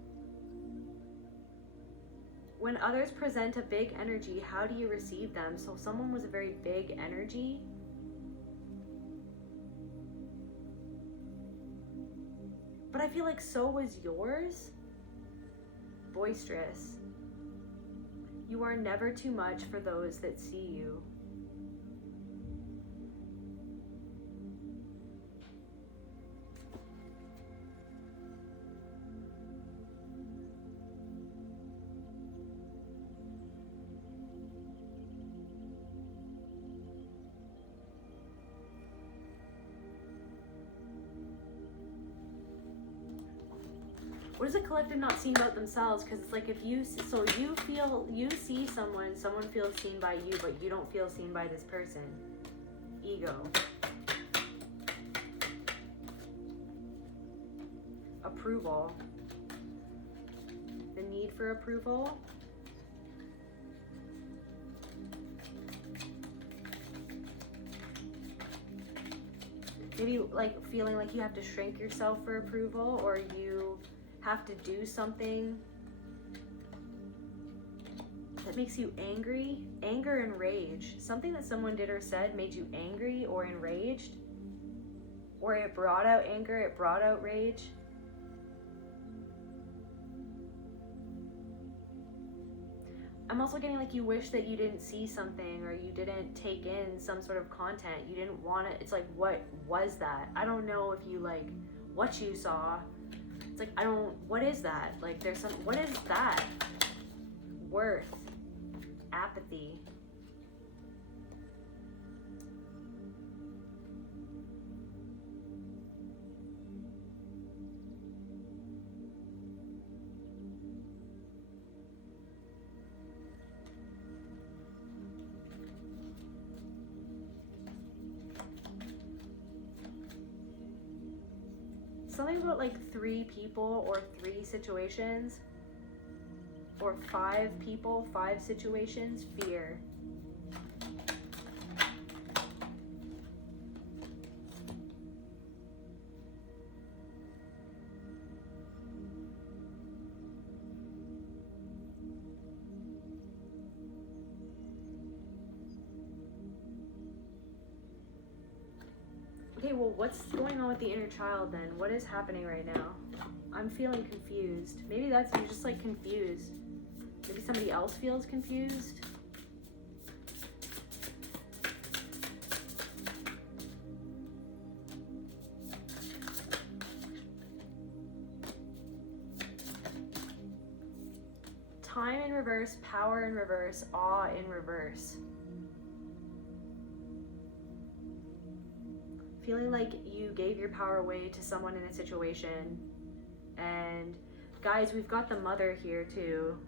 When others present a big energy, how do you receive them? So someone was a very big energy. But I feel like so was yours. Boisterous. You are never too much for those that see you. What is the collective not seeing about themselves? Because it's like if you, so you feel, you see someone feels seen by you, but you don't feel seen by this person. Ego. Approval. The need for approval. Maybe like feeling like you have to shrink yourself for approval, or you have to do something that makes you angry. Anger and rage. Something that someone did or said made you angry or enraged, or it brought out anger, it brought out rage. I'm also getting like you wish that you didn't see something, or you didn't take in some sort of content. You didn't want it. It's like, what was that? I don't know if you like what you saw. It's like, what is that? Like there's some, what is that? Worth. Apathy. Something about like 3 people or 3 situations, or 5 people, 5 situations. Fear. Okay, well, what's going on with the inner child then? What is happening right now? I'm feeling confused. Maybe that's, you're just like confused. Maybe somebody else feels confused. Time in reverse, power in reverse, awe in reverse. Feeling like you gave your power away to someone in a situation. And guys, we've got the mother here too,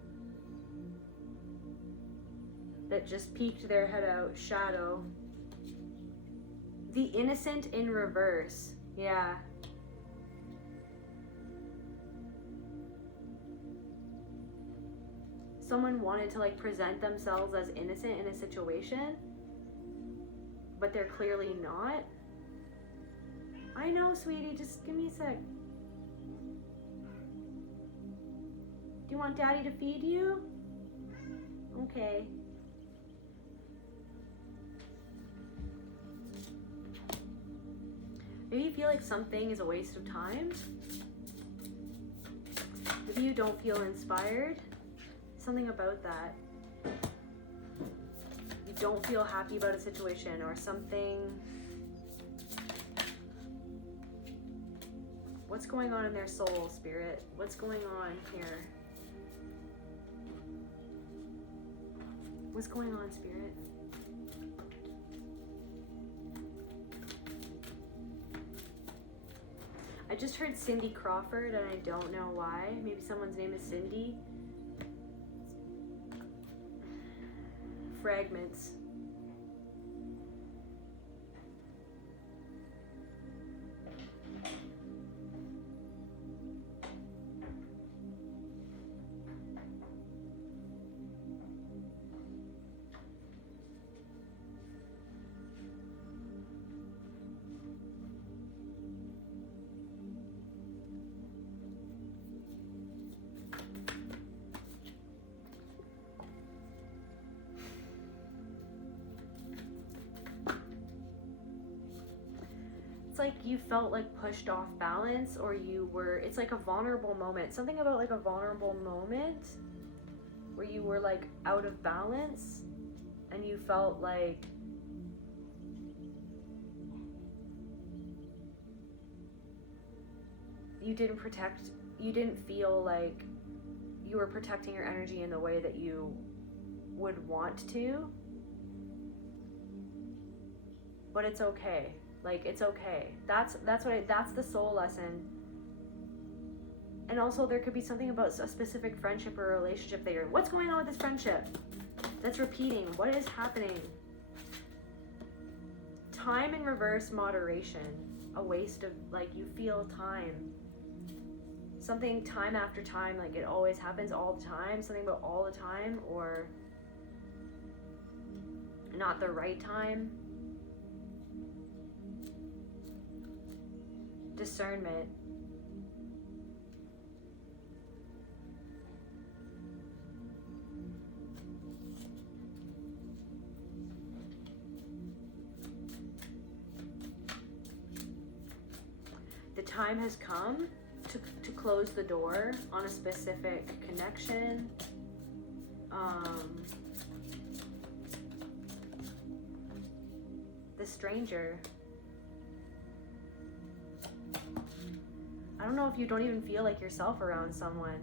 that just peeked their head out. Shadow. The innocent in reverse. Yeah. Someone wanted to like present themselves as innocent in a situation, but they're clearly not. I know, sweetie, just give me a sec. Do you want daddy to feed you? Okay. Maybe you feel like something is a waste of time. Maybe you don't feel inspired. Something about that. You don't feel happy about a situation or something. What's going on in their soul, spirit? What's going on here? What's going on, spirit? I just heard Cindy Crawford and I don't know why. Maybe someone's name is Cindy. Fragments. like you felt like pushed off balance, or it's like a vulnerable moment. Something about like a vulnerable moment where you were like out of balance and you felt like you didn't feel like you were protecting your energy in the way that you would want to. But it's okay. Like, it's okay. That's the soul lesson. And also there could be something about a specific friendship or a relationship that what's going on with this friendship that's repeating? What is happening? Time in reverse moderation. A waste of, like, you feel time. Something time after time, like it always happens all the time. Something about all the time, or not the right time. Discernment. The time has come to close the door on a specific connection. The stranger. I don't know if you don't even feel like yourself around someone.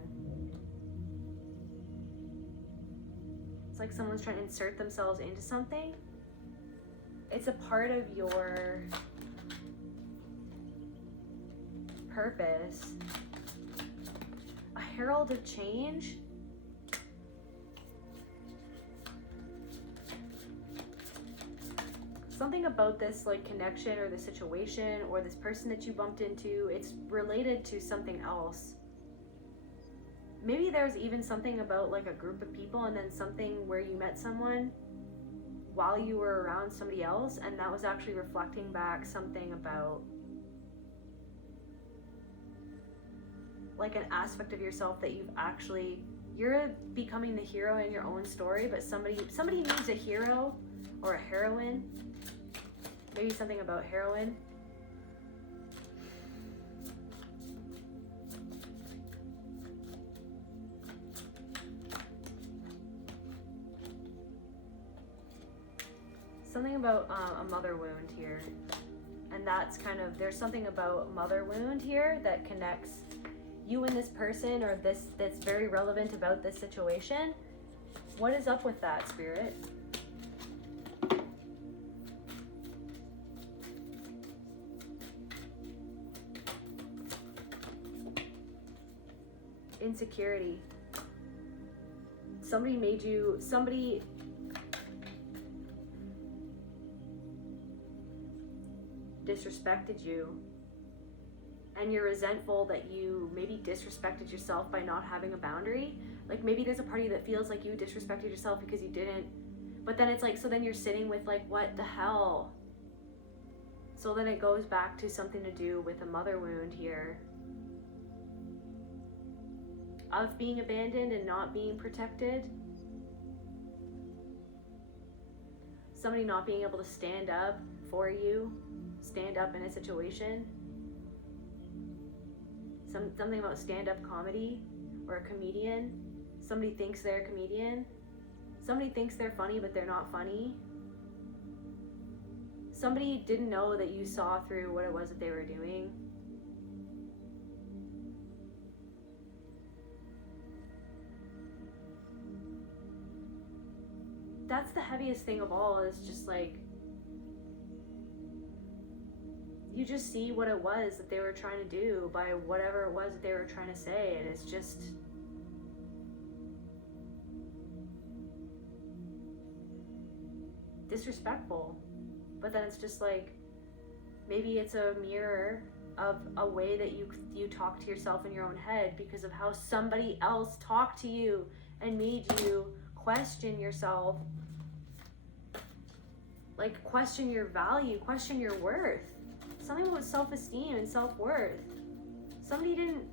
It's like someone's trying to insert themselves into something. It's a part of your purpose. A herald of change. Something about this like connection or the situation or this person that you bumped into, it's related to something else. Maybe there's even something about like a group of people and then something where you met someone while you were around somebody else, and that was actually reflecting back something about like an aspect of yourself that you're becoming the hero in your own story, but somebody needs a hero or a heroine. Maybe something about heroine. Something about a mother wound here. And that's kind of, there's something about mother wound here that connects you and this person, or that's very relevant about this situation. What is up with that, Spirit? Insecurity. Somebody disrespected you, and you're resentful that you maybe disrespected yourself by not having a boundary. Like maybe there's a part of you that feels like you disrespected yourself because you didn't, but then it's like, so then you're sitting with like, what the hell? So then it goes back to something to do with a mother wound here. Of being abandoned and not being protected. Somebody not being able to stand up for you, stand up in a situation. Something about stand-up comedy or a comedian. Somebody thinks they're a comedian. Somebody thinks they're funny, but they're not funny. Somebody didn't know that you saw through what it was that they were doing. That's the heaviest thing of all, is just like, you just see what it was that they were trying to do by whatever it was that they were trying to say, and it's just disrespectful. But then it's just like, maybe it's a mirror of a way that you talk to yourself in your own head because of how somebody else talked to you and made you question yourself. Like, question your value, question your worth. Something about self-esteem and self-worth. Somebody didn't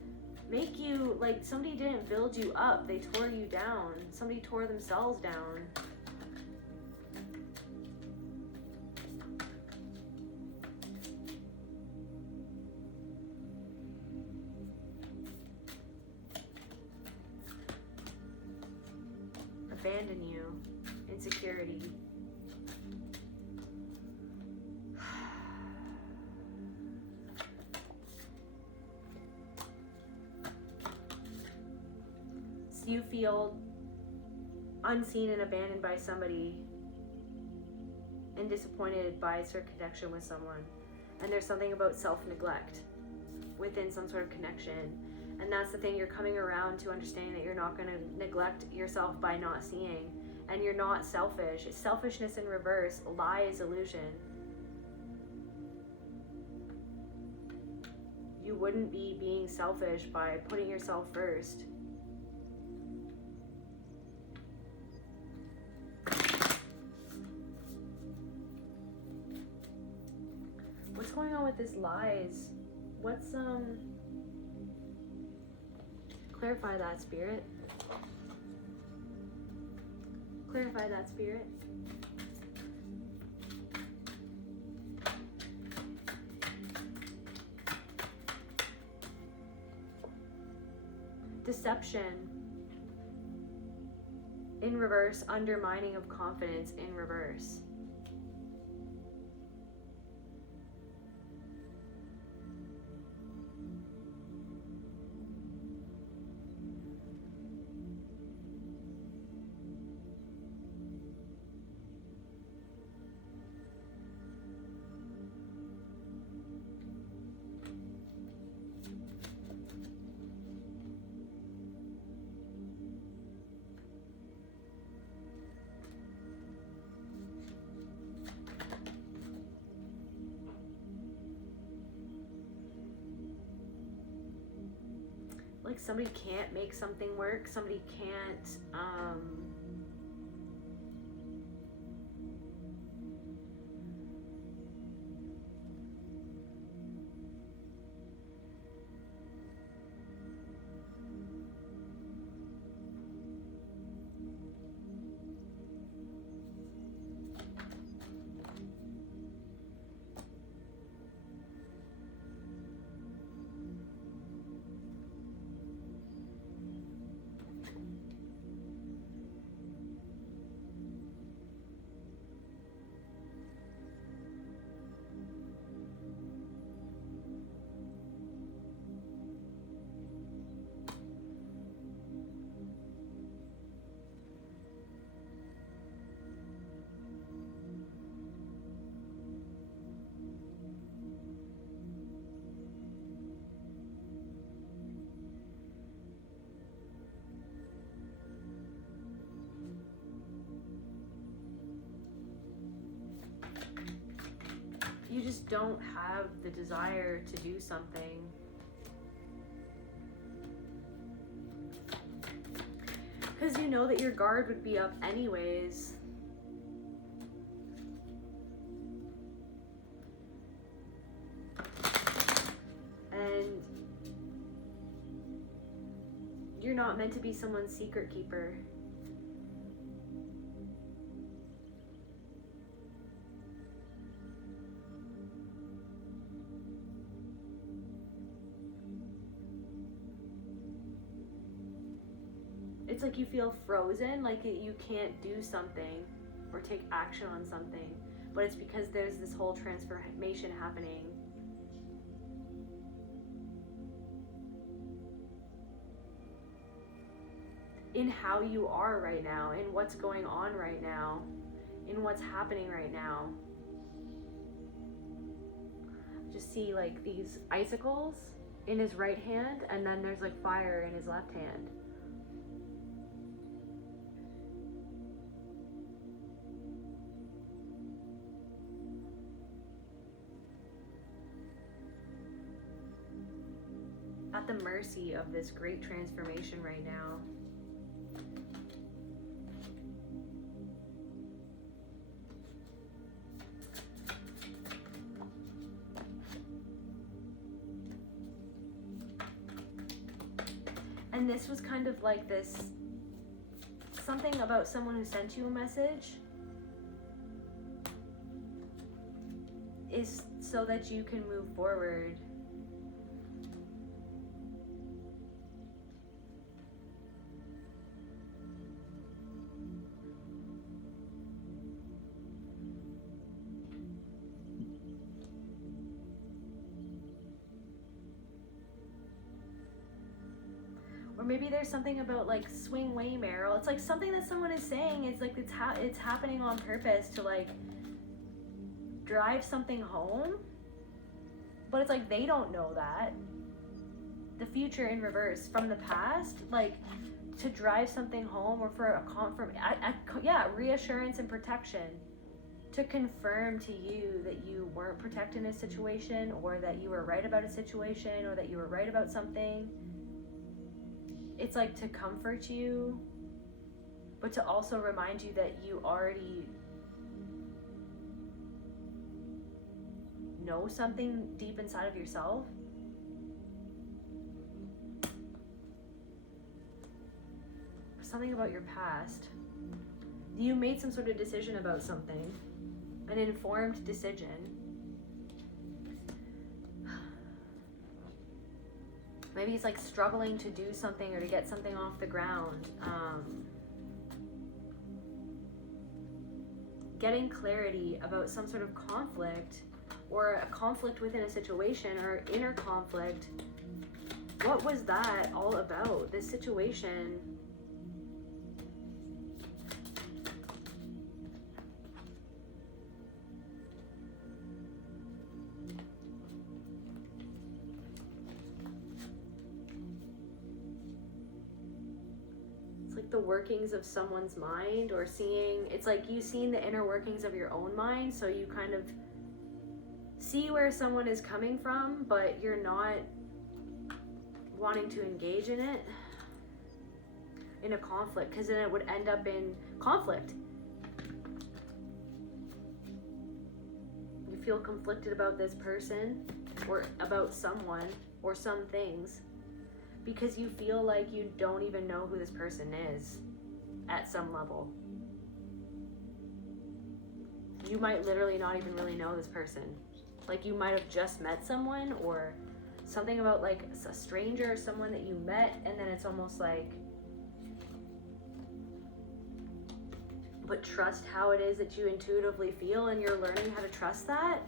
make you, like, somebody didn't build you up. They tore you down. Somebody tore themselves down. abandon you. Insecurity. So you feel unseen and abandoned by somebody and disappointed by a certain connection with someone. And there's something about self-neglect within some sort of connection. And that's the thing, you're coming around to understanding that you're not going to neglect yourself by not seeing. And you're not selfish. It's selfishness in reverse. Lie is illusion. You wouldn't be being selfish by putting yourself first. What's going on with this lies? What's clarify that, Spirit. Clarify that, Spirit. Deception in reverse, undermining of confidence in reverse. Like somebody can't make something work, somebody can't you just don't have the desire to do something. Because you know that your guard would be up anyways. And you're not meant to be someone's secret keeper. It's like you feel frozen, like you can't do something or take action on something, but it's because there's this whole transformation happening. In how you are right now, in what's going on right now, in what's happening right now. Just see like these icicles in his right hand, and then there's like fire in his left hand. At the mercy of this great transformation right now. And this was kind of like this, something about someone who sent you a message is so that you can move forward. Or maybe there's something about like swing way, Meryl. It's like something that someone is saying. It's like it's happening on purpose to like drive something home. But it's like they don't know that. The future in reverse from the past, like to drive something home or for reassurance and protection. To confirm to you that you weren't protected in a situation, or that you were right about a situation, or that you were right about something. It's like to comfort you, but to also remind you that you already know something deep inside of yourself. Something about your past. You made some sort of decision about something. An informed decision. Maybe it's like struggling to do something or to get something off the ground. Getting clarity about some sort of conflict, or a conflict within a situation, or inner conflict. What was that all about? This situation. The workings of someone's mind, or seeing, it's like you seen the inner workings of your own mind, so you kind of see where someone is coming from, but you're not wanting to engage in it, in a conflict, because then it would end up in conflict. You feel conflicted about this person, or about someone, or some things, because you feel like you don't even know who this person is at some level. You might literally not even really know this person. Like you might have just met someone, or something about like a stranger or someone that you met, and then it's almost like, but trust how it is that you intuitively feel, and you're learning how to trust that.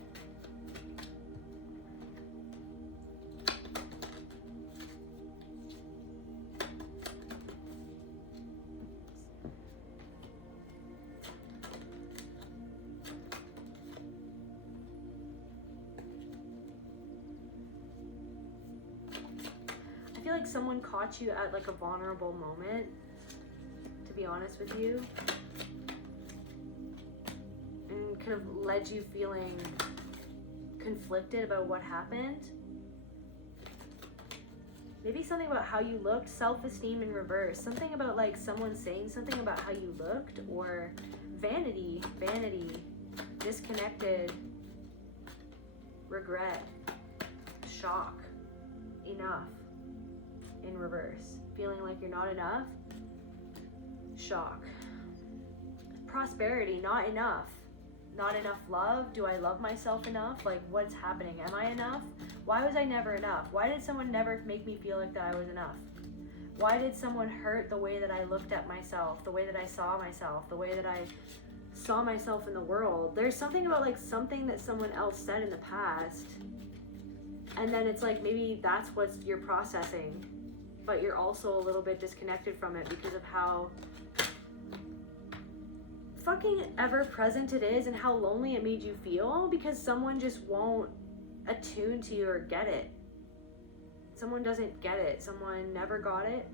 I feel like someone caught you at like a vulnerable moment, to be honest with you, and kind of led you feeling conflicted about what happened. Maybe something about how you looked, self-esteem in reverse, something about like someone saying something about how you looked, or vanity, disconnected, regret, shock, enough. In reverse, feeling like you're not enough, shock, prosperity, not enough love. Do I love myself enough? Like, what's happening? Am I enough? Why was I never enough? Why did someone never make me feel like that I was enough? Why did someone hurt the way that I looked at myself, the way that I saw myself, the way that I saw myself in the world? There's something about like something that someone else said in the past, and then it's like maybe that's what you're processing, but you're also a little bit disconnected from it because of how fucking ever present it is, and how lonely it made you feel, because someone just won't attune to you or get it. Someone doesn't get it. Someone never got it.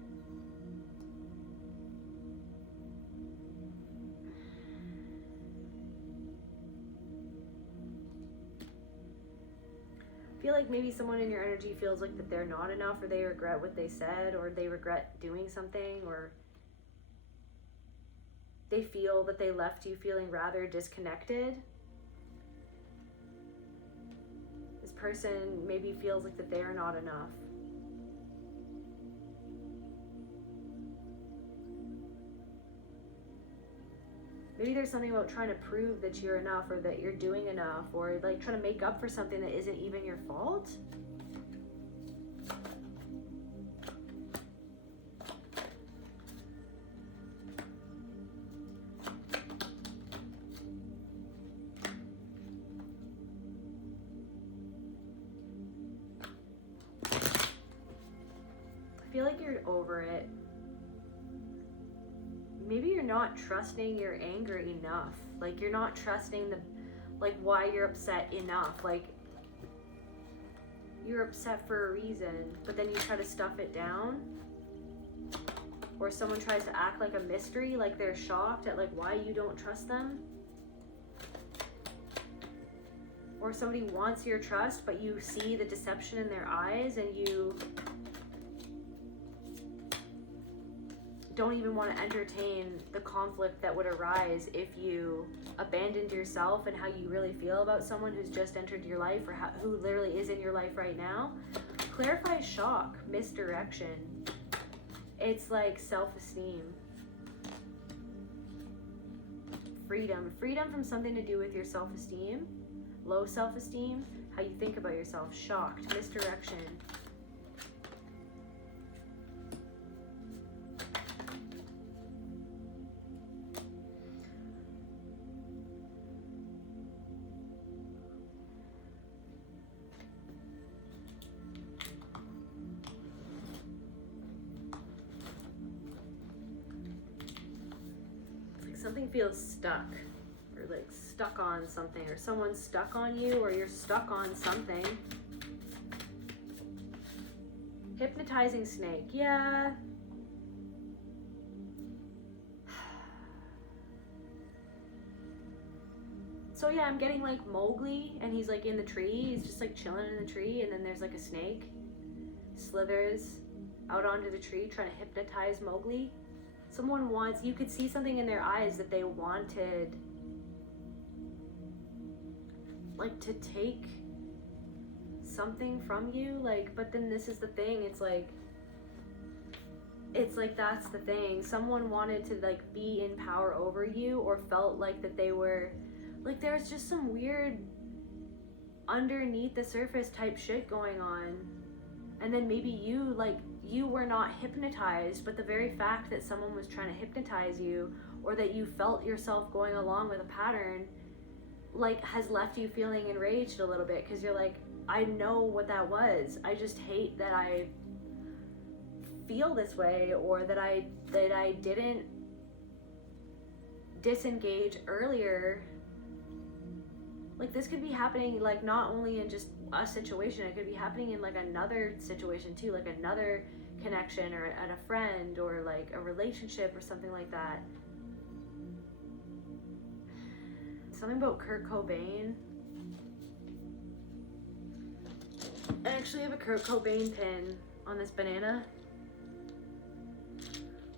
I feel like maybe someone in your energy feels like that they're not enough, or they regret what they said, or they regret doing something, or they feel that they left you feeling rather disconnected. This person maybe feels like that they are not enough. Maybe there's something about trying to prove that you're enough, or that you're doing enough, or like trying to make up for something that isn't even your fault. feel like you're over it. Maybe you're not trusting your anger enough. Like, you're not trusting like, why you're upset enough. Like, you're upset for a reason, but then you try to stuff it down. Or someone tries to act like a mystery, like they're shocked at, like, why you don't trust them. Or somebody wants your trust, but you see the deception in their eyes and you don't even want to entertain the conflict that would arise if you abandoned yourself and how you really feel about someone who's just entered your life, or who literally is in your life right now. Clarify shock, misdirection. It's like self-esteem. Freedom from something to do with your self-esteem. Low self-esteem, how you think about yourself. Shocked, misdirection. It's like something feels stuck. Like stuck on something, or someone's stuck on you, or you're stuck on something. Hypnotizing snake, yeah. So yeah, I'm getting like Mowgli, and he's like in the tree, he's just like chilling in the tree, and then there's like a snake slithers out onto the tree trying to hypnotize Mowgli. Someone wants, you could see something in their eyes that they wanted, like, to take something from you, like, but then this is the thing, it's like that's the thing. Someone wanted to, like, be in power over you, or felt like that they were, like, there's just some weird underneath the surface type shit going on. And then maybe you, like, you were not hypnotized, but the very fact that someone was trying to hypnotize you, or that you felt yourself going along with a pattern, like, has left you feeling enraged a little bit, because you're like, I know what that was. I just hate that I feel this way, or that I didn't disengage earlier. Like, this could be happening, like, not only in just a situation, it could be happening in, like, another situation too, like another connection, or at a friend, or like a relationship, or something like that. Something about Kurt Cobain. I actually have a Kurt Cobain pin on this banana.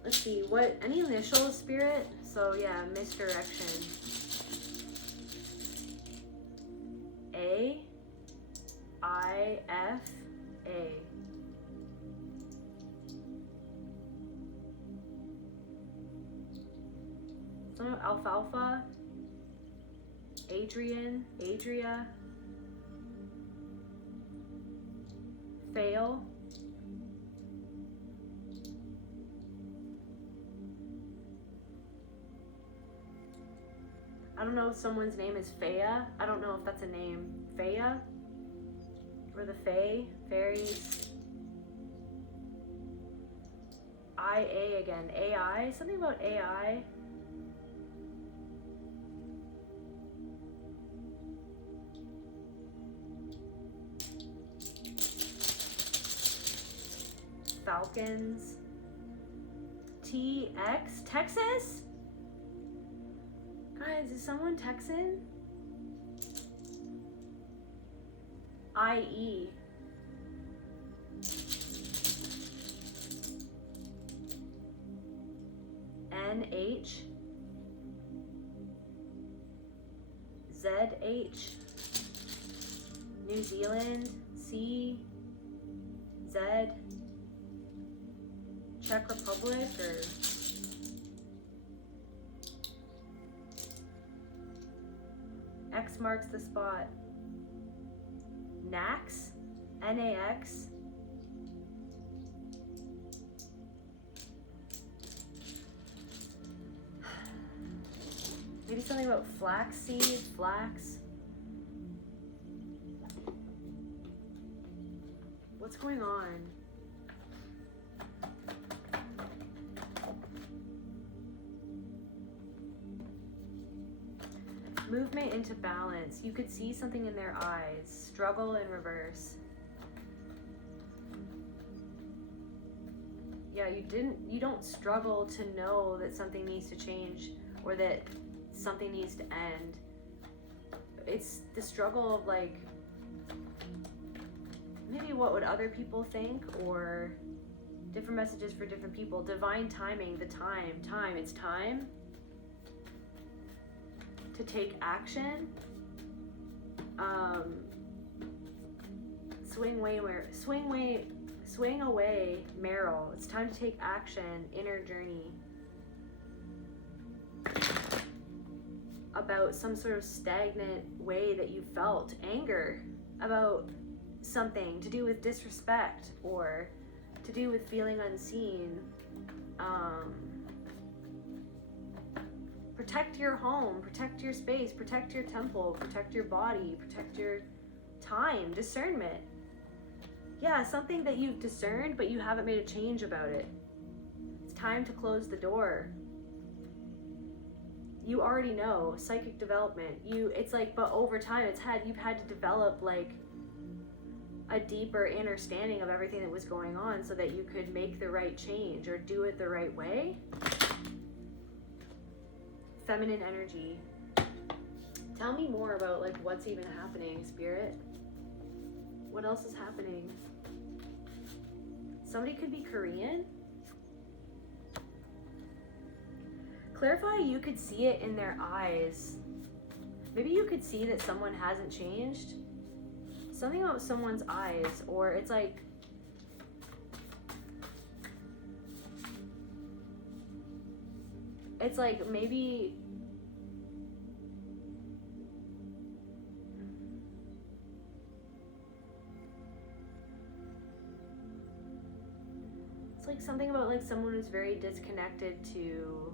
Let's see, what, any initials, Spirit? So yeah, misdirection. A, I, F, A. Some alfalfa. Adrian, Adria. Fail. I don't know if someone's name is Faya. I don't know if that's a name. Faya? Or the Fae? Fairies? IA again. AI? Something about AI? Falcons. TX? Texas? Guys, is someone Texan? IE. NH. ZH. New Zealand. C. Z. Czech Republic, or X marks the spot. Nax? NAX? Maybe something about flaxseed, flax. What's going on? movement into balance. You could see something in their eyes. Struggle in reverse. Yeah, you don't struggle to know that something needs to change or that something needs to end. It's the struggle of like, maybe what would other people think, or different messages for different people. Divine timing, the time, it's time to take action. Swing away, Meryl. It's time to take action, inner journey. About some sort of stagnant way that you felt, anger about something to do with disrespect or to do with feeling unseen. Protect your home, protect your space, protect your temple, protect your body, protect your time, discernment. Yeah, something that you've discerned but you haven't made a change about it. It's time to close the door. You already know, psychic development. It's like, but over time you've had to develop like a deeper understanding of everything that was going on so that you could make the right change or do it the right way. Feminine energy. Tell me more about like what's even happening, Spirit. What else is happening? Somebody could be Korean. Clarify, you could see it in their eyes. Maybe you could see that someone hasn't changed. Something about someone's eyes, or it's like maybe it's like something about like someone who's very disconnected to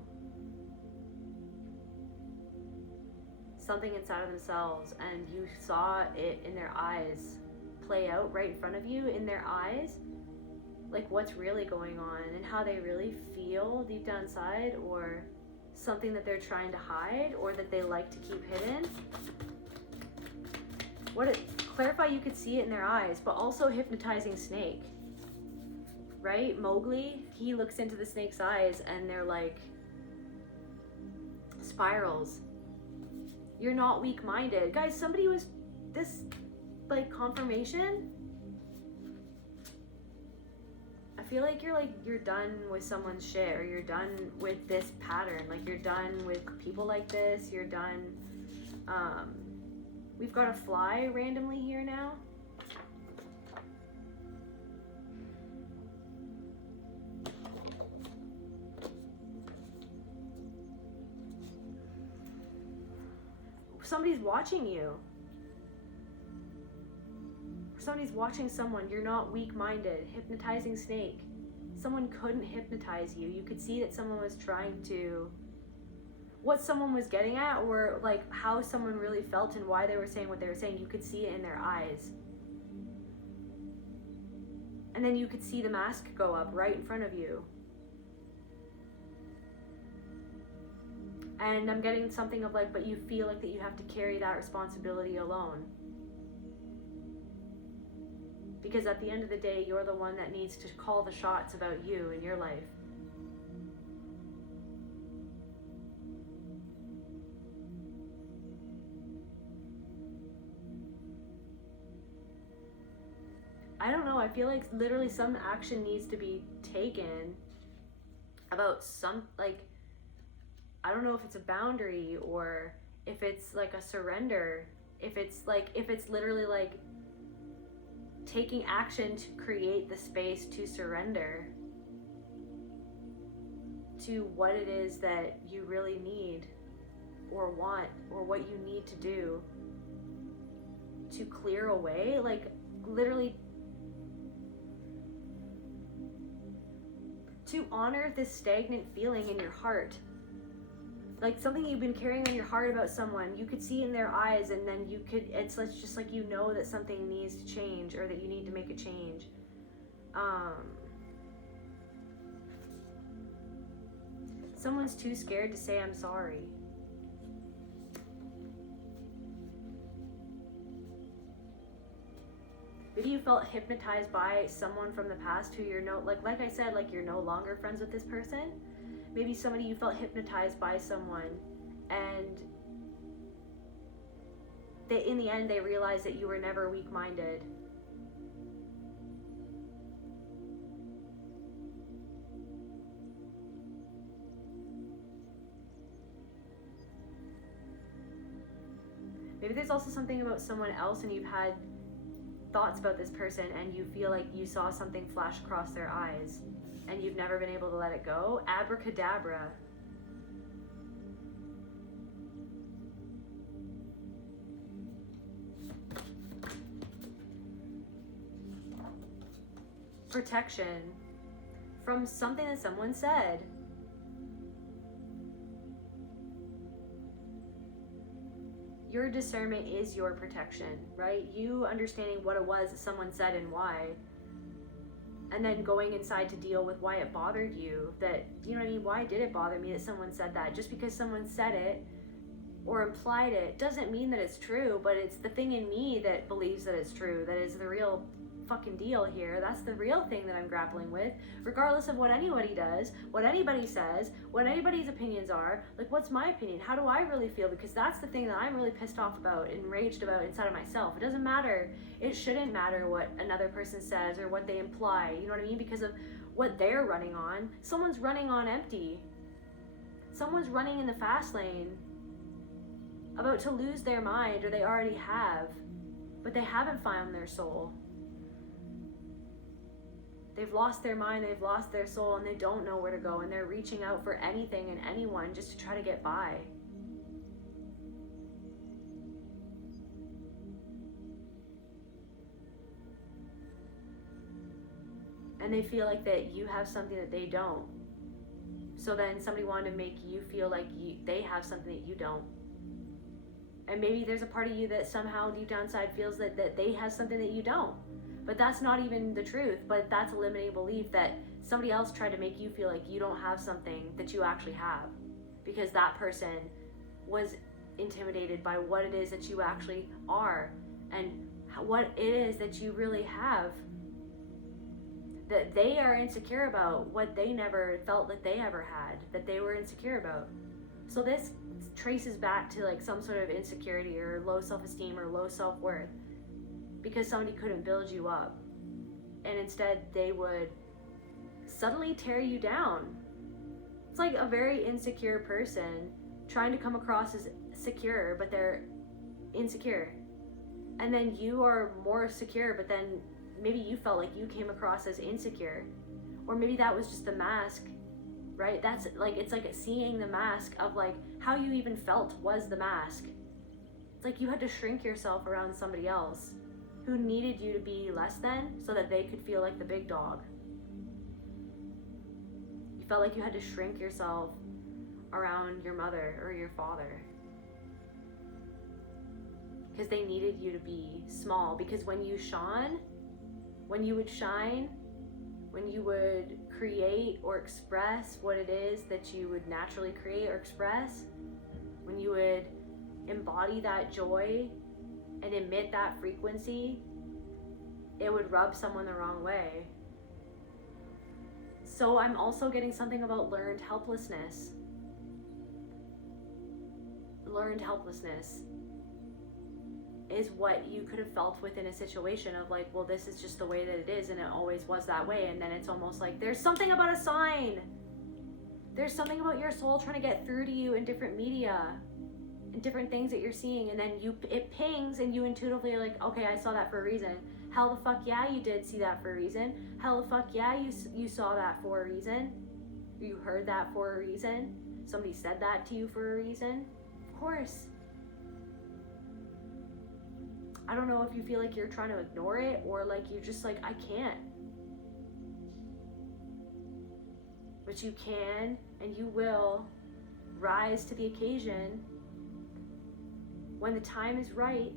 something inside of themselves, and you saw it in their eyes play out right in front of you, in their eyes, like what's really going on and how they really feel deep down inside, or something that they're trying to hide or that they like to keep hidden. Clarify, you could see it in their eyes, but also hypnotizing snake, right? Mowgli, he looks into the snake's eyes and they're like spirals. You're not weak-minded. Guys, somebody was this like confirmation. I feel like you're done with someone's shit, or you're done with this pattern. Like you're done with people like this. You're done. We've got a fly randomly here now. Somebody's watching you. Somebody's watching someone. You're not weak-minded. Hypnotizing snake. Someone couldn't hypnotize you. You could see that someone was trying to, what someone was getting at, or like how someone really felt and why they were saying what they were saying. You could see it in their eyes. And then you could see the mask go up right in front of you. And I'm getting something of like, but you feel like that you have to carry that responsibility alone. Because at the end of the day, you're the one that needs to call the shots about you in your life. I don't know, I feel like literally some action needs to be taken about some, like, I don't know if it's a boundary or if it's like a surrender, if it's literally like taking action to create the space to surrender to what it is that you really need or want, or what you need to do to clear away, like literally to honor this stagnant feeling in your heart. Like something you've been carrying on your heart about someone, you could see in their eyes, and then it's just like you know that something needs to change, or that you need to make a change. Someone's too scared to say I'm sorry. Maybe you felt hypnotized by someone from the past who you're like I said, like you're no longer friends with this person. Maybe somebody you felt hypnotized by someone, and in the end they realized that you were never weak-minded. Maybe there's also something about someone else and you've had thoughts about this person and you feel like you saw something flash across their eyes and you've never been able to let it go. Abracadabra. Protection from something that someone said. Your discernment is your protection, right? You understanding what it was that someone said and why, and then going inside to deal with why it bothered you. That, you know what I mean? Why did it bother me that someone said that? Just because someone said it or implied it doesn't mean that it's true, but it's the thing in me that believes that it's true that is the real fucking deal here. That's the real thing that I'm grappling with, regardless of what anybody does, what anybody says, what anybody's opinions are. Like, what's my opinion? How do I really feel? Because that's the thing that I'm really pissed off about, enraged about inside of myself. It doesn't matter. It shouldn't matter what another person says or what they imply, you know what I mean? Because of what they're running on. Someone's running on empty. Someone's running in the fast lane, about to lose their mind, or they already have, but they haven't found their soul. They've lost their mind, they've lost their soul, and they don't know where to go, and they're reaching out for anything and anyone just to try to get by. And they feel like that you have something that they don't. So then somebody wanted to make you feel like they have something that you don't. And maybe there's a part of you that somehow deep down inside feels that they have something that you don't. But that's not even the truth, but that's a limiting belief that somebody else tried to make you feel like you don't have something that you actually have, because that person was intimidated by what it is that you actually are and what it is that you really have, that they are insecure about, what they never felt that they ever had, that they were insecure about. So this traces back to like some sort of insecurity or low self-esteem or low self-worth, because somebody couldn't build you up, and instead they would subtly tear you down. It's like a very insecure person trying to come across as secure, but they're insecure. And then you are more secure, but then maybe you felt like you came across as insecure. Or maybe that was just the mask, right? That's like, it's like seeing the mask of like how you even felt was the mask. It's like you had to shrink yourself around somebody else who needed you to be less than so that they could feel like the big dog. You felt like you had to shrink yourself around your mother or your father because they needed you to be small. Because when you shone, when you would shine, when you would create or express what it is that you would naturally create or express, when you would embody that joy and emit that frequency, it would rub someone the wrong way. So I'm also getting something about learned helplessness. Learned helplessness is what you could have felt within a situation of like, well, this is just the way that it is and it always was that way. And then it's almost like there's something about a sign. There's something about your soul trying to get through to you in different media and different things that you're seeing, and then it pings and you intuitively are like, okay, I saw that for a reason. Hell the fuck yeah, you did see that for a reason. Hell the fuck yeah, you saw that for a reason. You heard that for a reason. Somebody said that to you for a reason. Of course. I don't know if you feel like you're trying to ignore it or like you're just like, I can't. But you can and you will rise to the occasion when the time is right.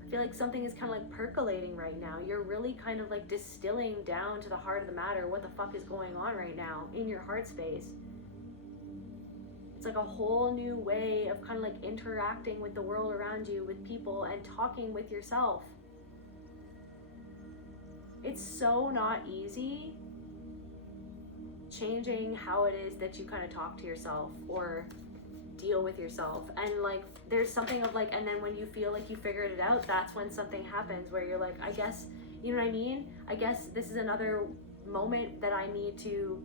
I feel like something is kind of like percolating right now. You're really kind of like distilling down to the heart of the matter what the fuck is going on right now in your heart space. It's like a whole new way of kind of like interacting with the world around you, with people, and talking with yourself. it's so not easy changing how it is that you kind of talk to yourself or deal with yourself. And like there's something of like, and then when you feel like you figured it out, that's when something happens where you're like, I guess, you know what I mean, I guess this is another moment that I need to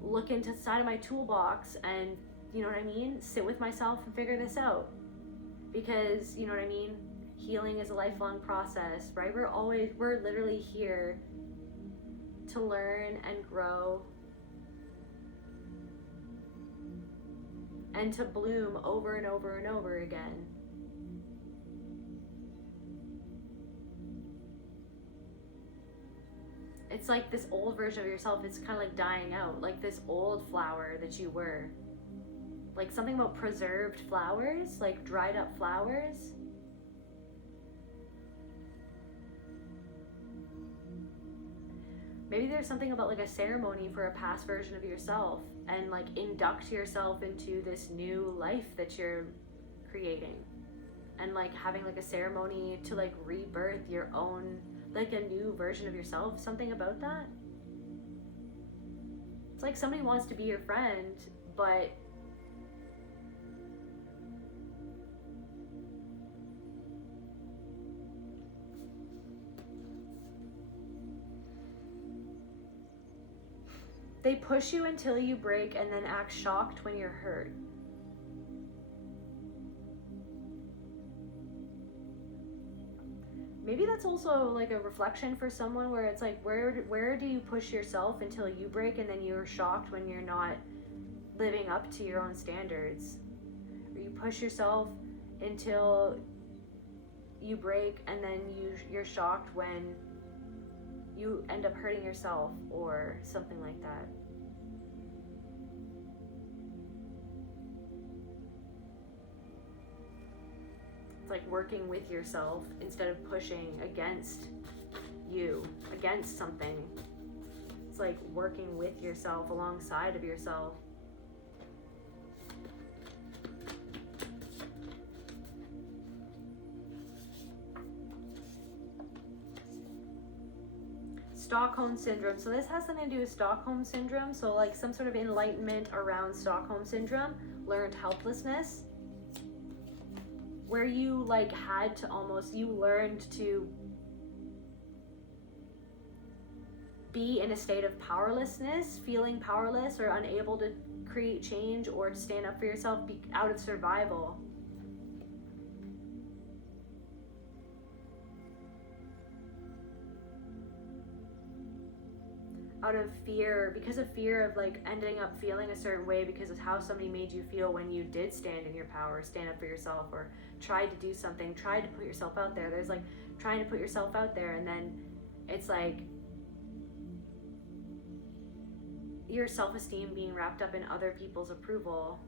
look into the side of my toolbox and, you know what I mean, sit with myself and figure this out. Because, you know what I mean, healing is a lifelong process, right? We're literally here to learn and grow and to bloom over and over and over again. It's like this old version of yourself, it's kind of like dying out, like this old flower that you were. Like something about preserved flowers, like dried up flowers. Maybe there's something about like a ceremony for a past version of yourself and like induct yourself into this new life that you're creating. And like having like a ceremony to like rebirth your own, like a new version of yourself, something about that. It's like somebody wants to be your friend, but they push you until you break and then act shocked when you're hurt. Maybe that's also like a reflection for someone where it's like, where do you push yourself until you break and then you're shocked when you're not living up to your own standards? Or you push yourself until you break and then you're shocked when you end up hurting yourself or something like that. It's like working with yourself instead of pushing against you, against something. It's like working with yourself, alongside of yourself. Stockholm Syndrome. So this has something to do with Stockholm Syndrome. So like some sort of enlightenment around Stockholm Syndrome, learned helplessness, where you like had to almost, you learned to be in a state of powerlessness, feeling powerless or unable to create change or to stand up for yourself, be out of survival. Out of fear, because of fear of like ending up feeling a certain way because of how somebody made you feel when you did stand in your power, stand up for yourself, or tried to do something, tried to put yourself out there. There's like trying to put yourself out there, and then it's like your self-esteem being wrapped up in other people's approval.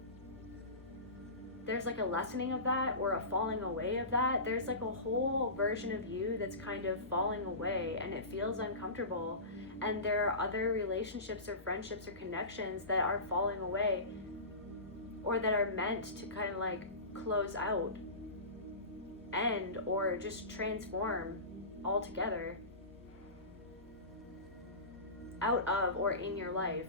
There's like a lessening of that or a falling away of that. There's like a whole version of you that's kind of falling away, and it feels uncomfortable. And there are other relationships or friendships or connections that are falling away or that are meant to kind of like close out, end, or just transform altogether out of or in your life.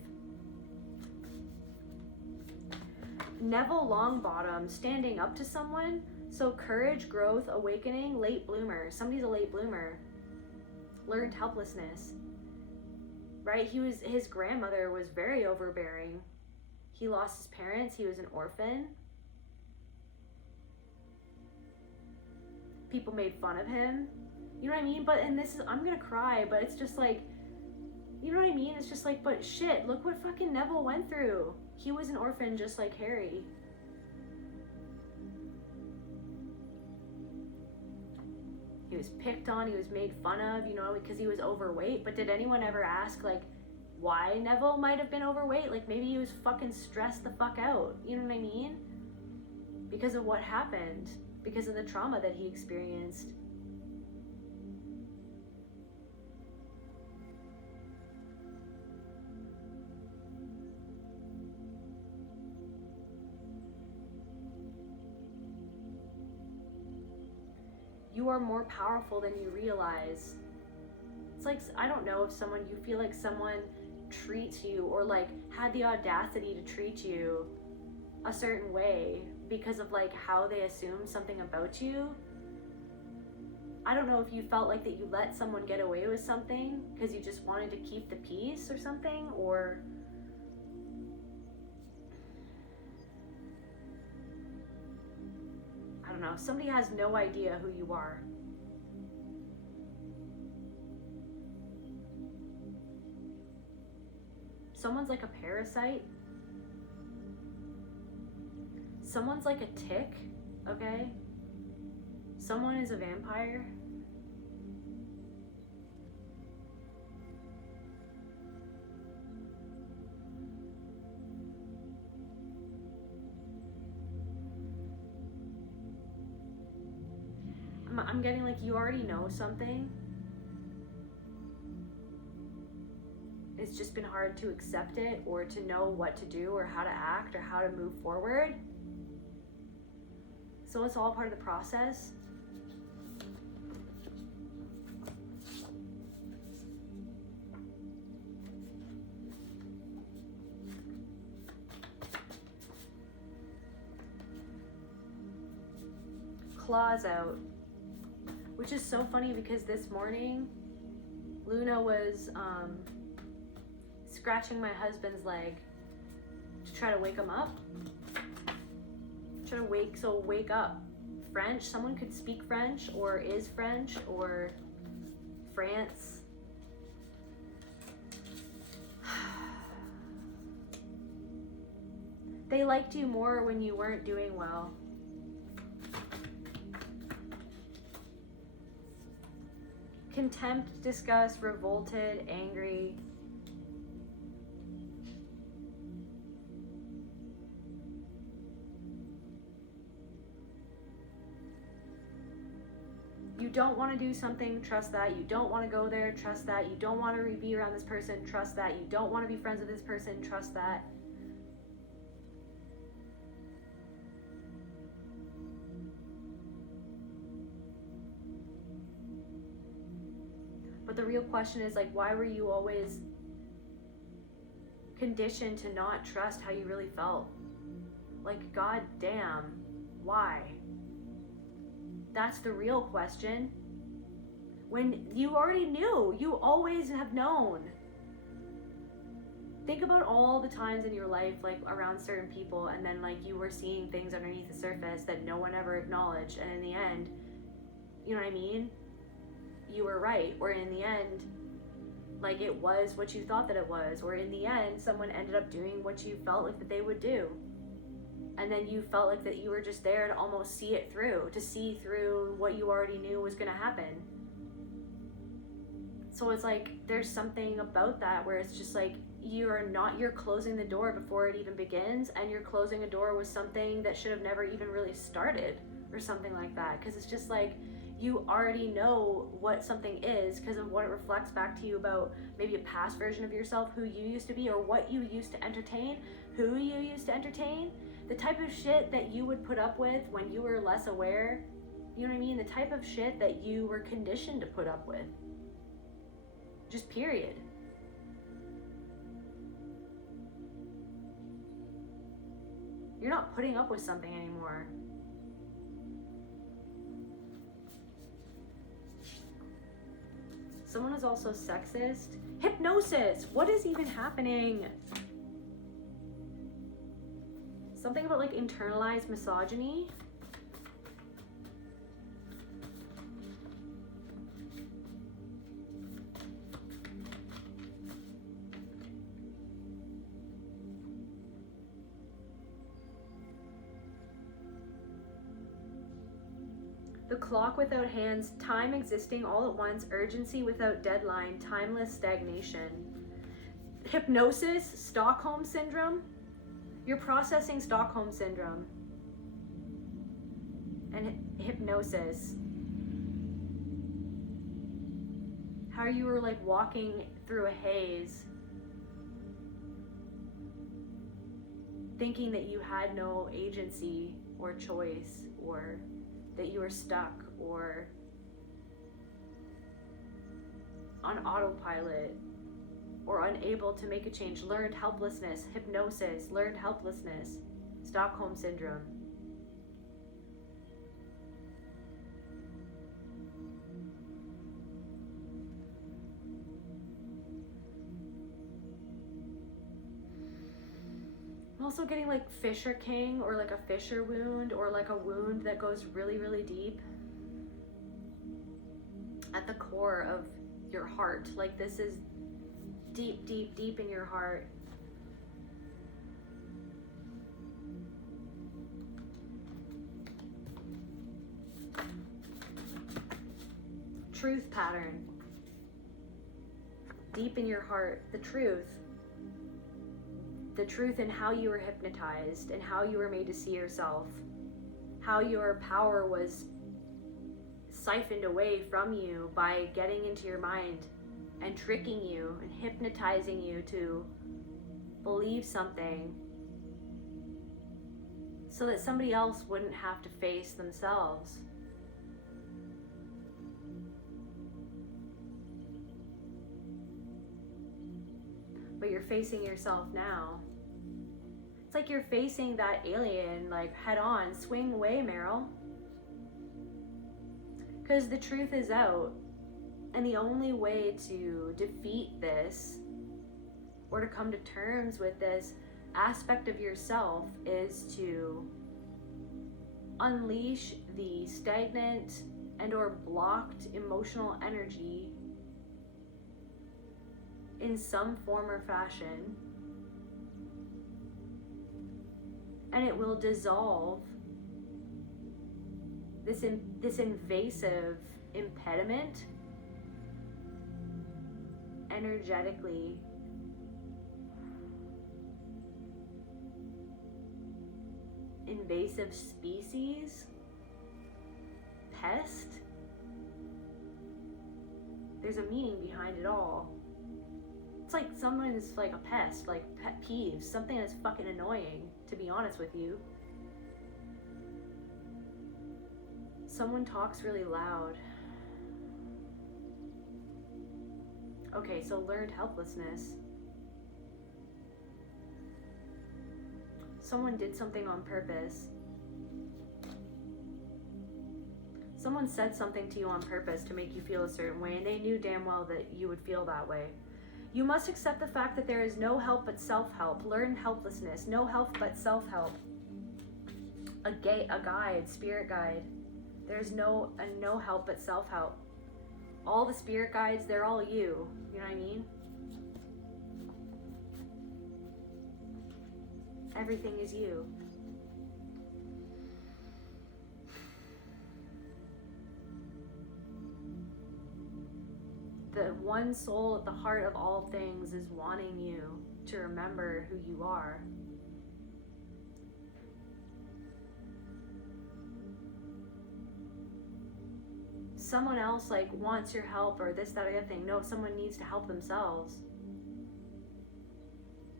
Neville Longbottom, standing up to someone. So courage, growth, awakening, late bloomer. Somebody's a late bloomer. Learned helplessness. Right? His grandmother was very overbearing. He lost his parents. He was an orphan. People made fun of him. You know what I mean? But, and this is, I'm gonna cry, but it's just like, you know what I mean? It's just like, but shit, look what fucking Neville went through. He was an orphan just like Harry. He was picked on, he was made fun of, you know, because he was overweight. But did anyone ever ask, like, why Neville might have been overweight? Like, maybe he was fucking stressed the fuck out. You know what I mean? Because of what happened. Because of the trauma that he experienced. You are more powerful than you realize. It's like, I don't know, if you feel like someone treats you, or like had the audacity to treat you a certain way because of like how they assume something about you. I don't know if you felt like that you let someone get away with something because you just wanted to keep the peace or something, or I don't know, somebody has no idea who you are. Someone's like a parasite. Someone's like a tick, okay? Someone is a vampire. I'm getting like you already know something. It's just been hard to accept it, or to know what to do, or how to act, or how to move forward. So it's all part of the process. Claws out. Which is so funny because this morning, Luna was scratching my husband's leg to try to wake him up. Wake up. French, someone could speak French, or is French, or France. They liked you more when you weren't doing well. Contempt, disgust, revolted, angry. You don't want to do something, trust that. You don't want to go there, trust that. You don't want to be around this person, trust that. You don't want to be friends with this person, trust that. But the real question is, like, why were you always conditioned to not trust how you really felt? Like, god damn, why? That's the real question. When you already knew, you always have known. Think about all the times in your life, like around certain people, and then like you were seeing things underneath the surface that no one ever acknowledged, and in the end, you know what I mean? You were right, or in the end, like it was what you thought that it was, or in the end, someone ended up doing what you felt like that they would do. And then you felt like that you were just there to almost see it through, to see through what you already knew was gonna happen. So it's like, there's something about that where it's just like, you're closing the door before it even begins, and you're closing a door with something that should have never even really started, or something like that. Because it's just like, you already know what something is because of what it reflects back to you about maybe a past version of yourself, who you used to be, or what you used to entertain, who you used to entertain, the type of shit that you would put up with when you were less aware, you know what I mean? The type of shit that you were conditioned to put up with. Just period. You're not putting up with something anymore. Someone is also sexist. Hypnosis! What is even happening? Something about like internalized misogyny. The clock without hands, time existing all at once, urgency without deadline, timeless stagnation. Hypnosis, Stockholm Syndrome. You're processing Stockholm Syndrome. And hypnosis. How you were like walking through a haze, thinking that you had no agency or choice, or that you were stuck, or on autopilot or unable to make a change. Learned helplessness, hypnosis, learned helplessness, Stockholm Syndrome. I'm also getting like Fisher King, or like a fissure wound, or like a wound that goes really, really deep at the core of your heart. Like this is deep, deep, deep in your heart. Truth pattern. Deep in your heart, the truth. The truth in how you were hypnotized and how you were made to see yourself. How your power was siphoned away from you by getting into your mind and tricking you and hypnotizing you to believe something so that somebody else wouldn't have to face themselves. But you're facing yourself now. It's like you're facing that alien like head on. Swing away, Meryl. Because the truth is out. And the only way to defeat this or to come to terms with this aspect of yourself is to unleash the stagnant and or blocked emotional energy in some form or fashion, and it will dissolve this invasive impediment energetically. Invasive species, pest. There's a meaning behind it all. It's like someone is like a pest, like pet peeves, something that's fucking annoying, to be honest with you. Someone talks really loud. Okay, so learned helplessness. Someone did something on purpose. Someone said something to you on purpose to make you feel a certain way, and they knew damn well that you would feel that way. You must accept the fact that there is no help but self-help. Learn helplessness. No help but self-help. A guide, spirit guide. There's no help but self-help. All the spirit guides, they're all you. You know what I mean? Everything is you. The one soul at the heart of all things is wanting you to remember who you are. Someone else like wants your help or this, that, or the other thing. No, someone needs to help themselves.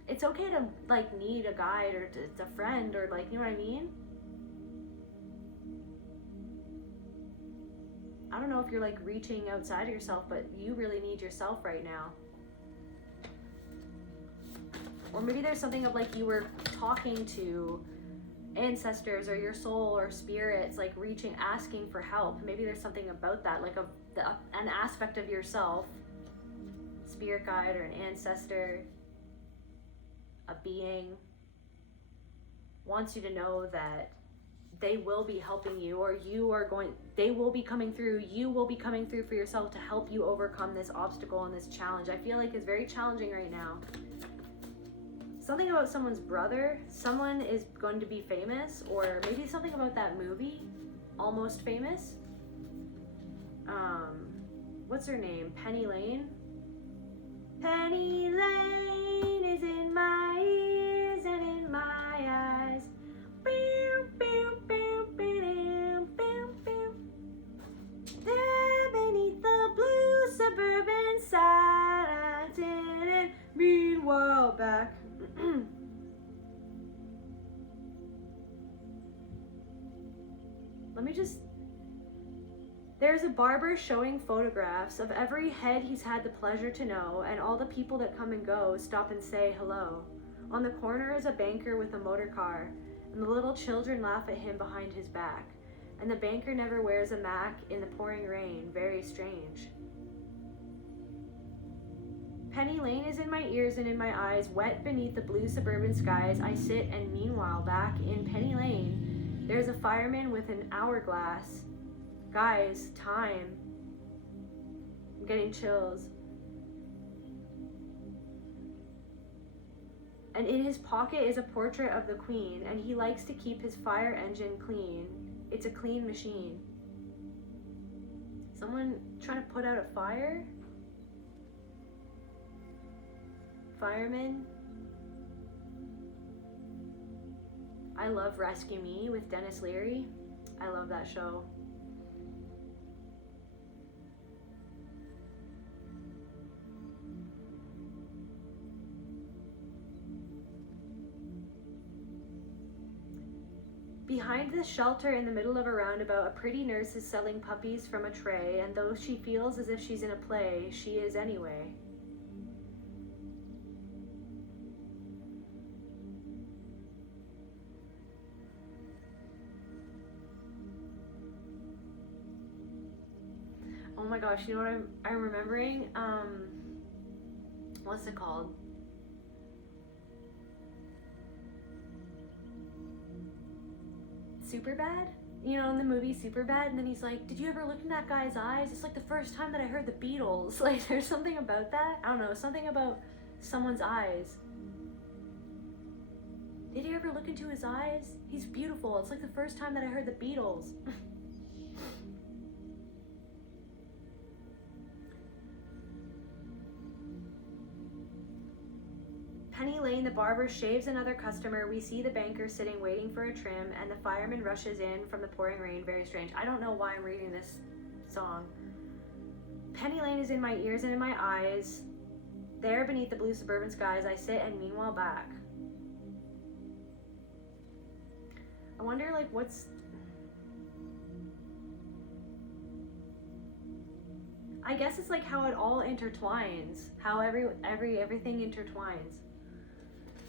It's okay to like need a guide or a friend or like, you know what I mean? I don't know if you're like reaching outside of yourself, but you really need yourself right now. Or maybe there's something of like you were talking to ancestors or your soul or spirits, like reaching, asking for help. Maybe there's something about that, like an aspect of yourself, spirit guide or an ancestor, a being, wants you to know that they will be helping you, or they will be coming through, you will be coming through for yourself to help you overcome this obstacle and this challenge. I feel like it's very challenging right now. Something about someone's brother, someone is going to be famous, or maybe something about that movie, Almost Famous. What's her name? Penny Lane? Penny Lane is in my ears and in my eyes. There beneath the blue suburban satin, and meanwhile back. There's a barber showing photographs of every head he's had the pleasure to know, and all the people that come and go stop and say hello. On the corner is a banker with a motor car, and the little children laugh at him behind his back. And the banker never wears a mac in the pouring rain, very strange. Penny Lane is in my ears and in my eyes, wet beneath the blue suburban skies. I sit, and meanwhile, back in Penny Lane, there's a fireman with an hourglass. Guys, time. I'm getting chills. And in his pocket is a portrait of the Queen, and he likes to keep his fire engine clean. It's a clean machine. Someone trying to put out a fire? Fireman? I love Rescue Me with Dennis Leary. I love that show. Behind this shelter in the middle of a roundabout, a pretty nurse is selling puppies from a tray, and though she feels as if she's in a play, she is anyway. Oh my gosh, you know what I'm remembering? What's it called? Superbad? You know, in the movie Superbad, and then he's like, did you ever look in that guy's eyes? It's like the first time that I heard the Beatles. Like, there's something about that. I don't know, something about someone's eyes. Did you ever look into his eyes? He's beautiful. It's like the first time that I heard the Beatles. Penny Lane, the barber, shaves another customer. We see the banker sitting waiting for a trim, and the fireman rushes in from the pouring rain. Very strange. I don't know why I'm reading this song. Penny Lane is in my ears and in my eyes. There beneath the blue suburban skies, I sit, and meanwhile back. I wonder, like, what's... I guess it's like how it all intertwines. How everything intertwines.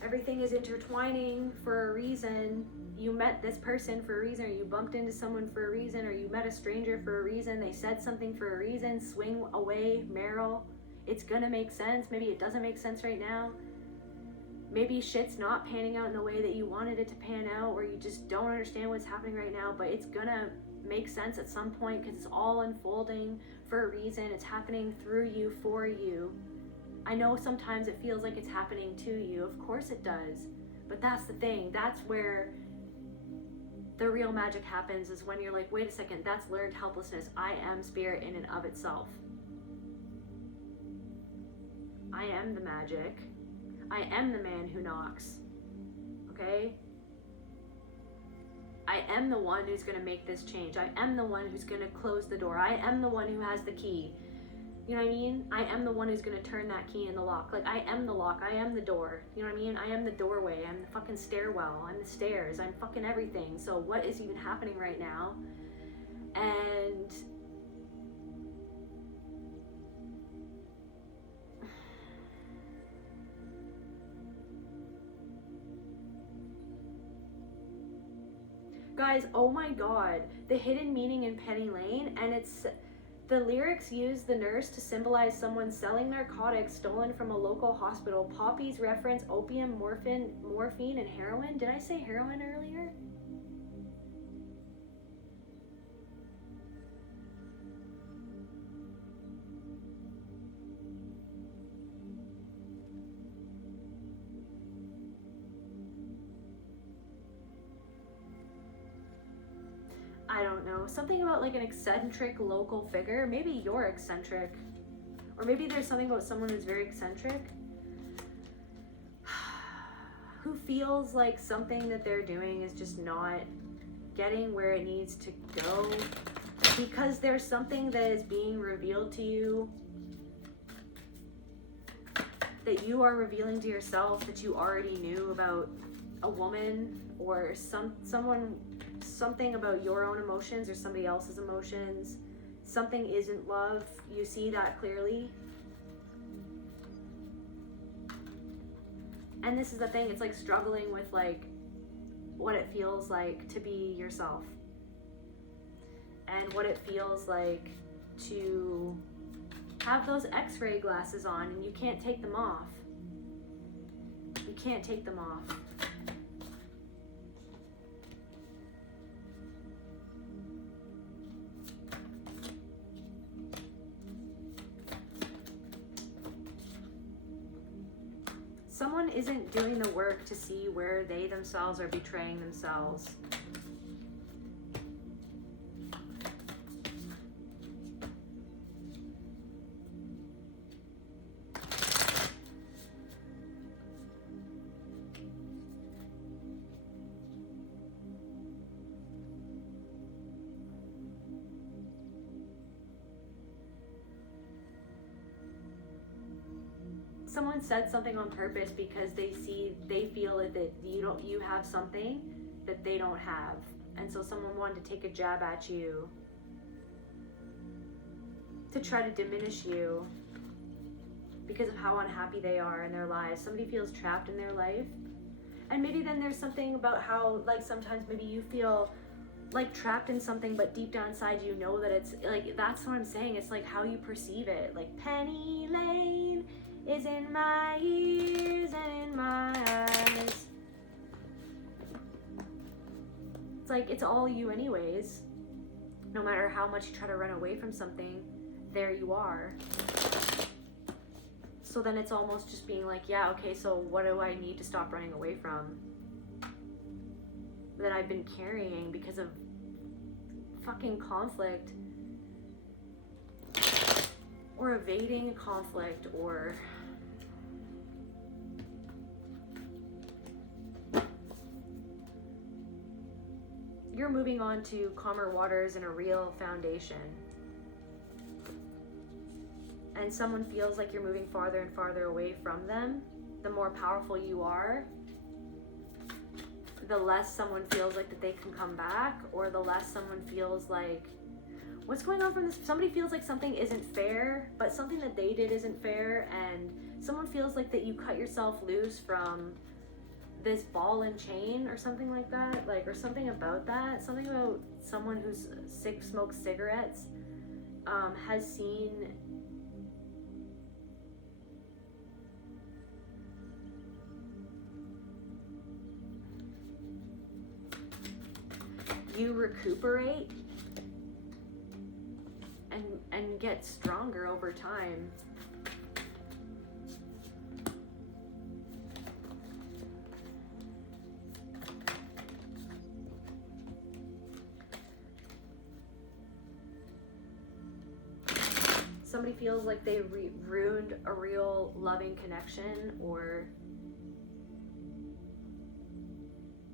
Everything is intertwining for a reason. You met this person for a reason, or you bumped into someone for a reason, or you met a stranger for a reason. They said something for a reason. Swing away, Meryl. It's gonna make sense. Maybe it doesn't make sense right now. Maybe shit's not panning out in the way that you wanted it to pan out, or you just don't understand what's happening right now, but it's gonna make sense at some point because it's all unfolding for a reason. It's happening through you, for you. I know sometimes it feels like it's happening to you. Of course it does. But that's the thing. That's where the real magic happens, is when you're like, wait a second, that's learned helplessness. I am spirit in and of itself. I am the magic. I am the man who knocks. Okay? I am the one who's going to make this change. I am the one who's going to close the door. I am the one who has the key. You know what I mean? I am the one who's going to turn that key in the lock. Like, I am the lock. I am the door. You know what I mean? I am the doorway. I'm the fucking stairwell. I'm the stairs. I'm fucking everything. So what is even happening right now? And... guys, oh my god, the hidden meaning in Penny Lane, and it's the lyrics use the nurse to symbolize someone selling narcotics stolen from a local hospital. Poppies reference opium, morphine, and heroin. Did I say heroin earlier? I don't know, something about like an eccentric local figure. Maybe you're eccentric, or maybe there's something about someone who's very eccentric, who feels like something that they're doing is just not getting where it needs to go, because there's something that is being revealed to you, that you are revealing to yourself, that you already knew about a woman or someone, something about your own emotions or somebody else's emotions, something isn't love. You see that clearly. And this is the thing, it's like struggling with like what it feels like to be yourself. And what it feels like to have those X-ray glasses on and you can't take them off. You can't take them off. Someone isn't doing the work to see where they themselves are betraying themselves. Someone said something on purpose because they feel that you have something that they don't have. And so someone wanted to take a jab at you to try to diminish you because of how unhappy they are in their lives. Somebody feels trapped in their life. And maybe then there's something about how, like, sometimes maybe you feel like trapped in something, but deep down inside you know that it's like, that's what I'm saying. It's like how you perceive it. Like, Penny Lane is in my ears and in my eyes. It's like, it's all you anyways. No matter how much you try to run away from something, there you are. So then it's almost just being like, yeah, okay, so what do I need to stop running away from that I've been carrying because of fucking conflict, or evading conflict, or you're moving on to calmer waters and a real foundation. And someone feels like you're moving farther and farther away from them. The more powerful you are, the less someone feels like that they can come back, or the less someone feels like, what's going on from this? Somebody feels like something isn't fair, but something that they did isn't fair, and someone feels like that you cut yourself loose from this ball and chain or something like that, like, or something about that. Something about someone who's smokes cigarettes, has seen you recuperate and get stronger over time. Somebody feels like they ruined a real loving connection, or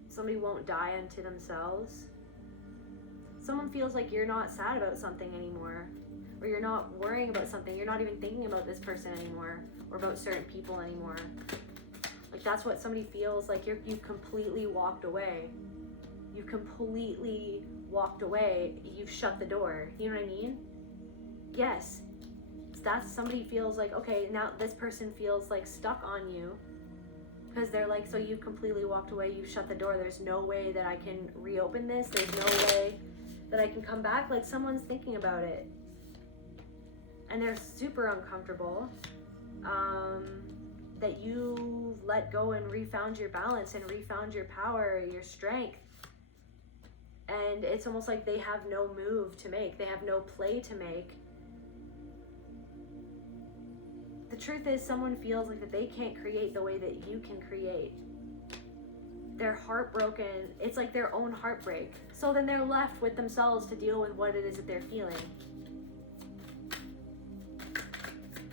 somebody won't die unto themselves. Someone feels like you're not sad about something anymore, or you're not worrying about something. You're not even thinking about this person anymore, or about certain people anymore. Like, that's what somebody feels like. You've completely walked away. You've completely walked away. You've shut the door. You know what I mean? Yes. That's, somebody feels like, okay, now this person feels like stuck on you, because they're like, so you've completely walked away. You've shut the door. There's no way that I can reopen this. There's no way that I can come back. Like, someone's thinking about it and they're super uncomfortable, that you let go and refound your balance and refound your power, your strength. And it's almost like they have no move to make. They have no play to make. The truth is, someone feels like that they can't create the way that you can create. They're heartbroken. It's like their own heartbreak. So then they're left with themselves to deal with what it is that they're feeling.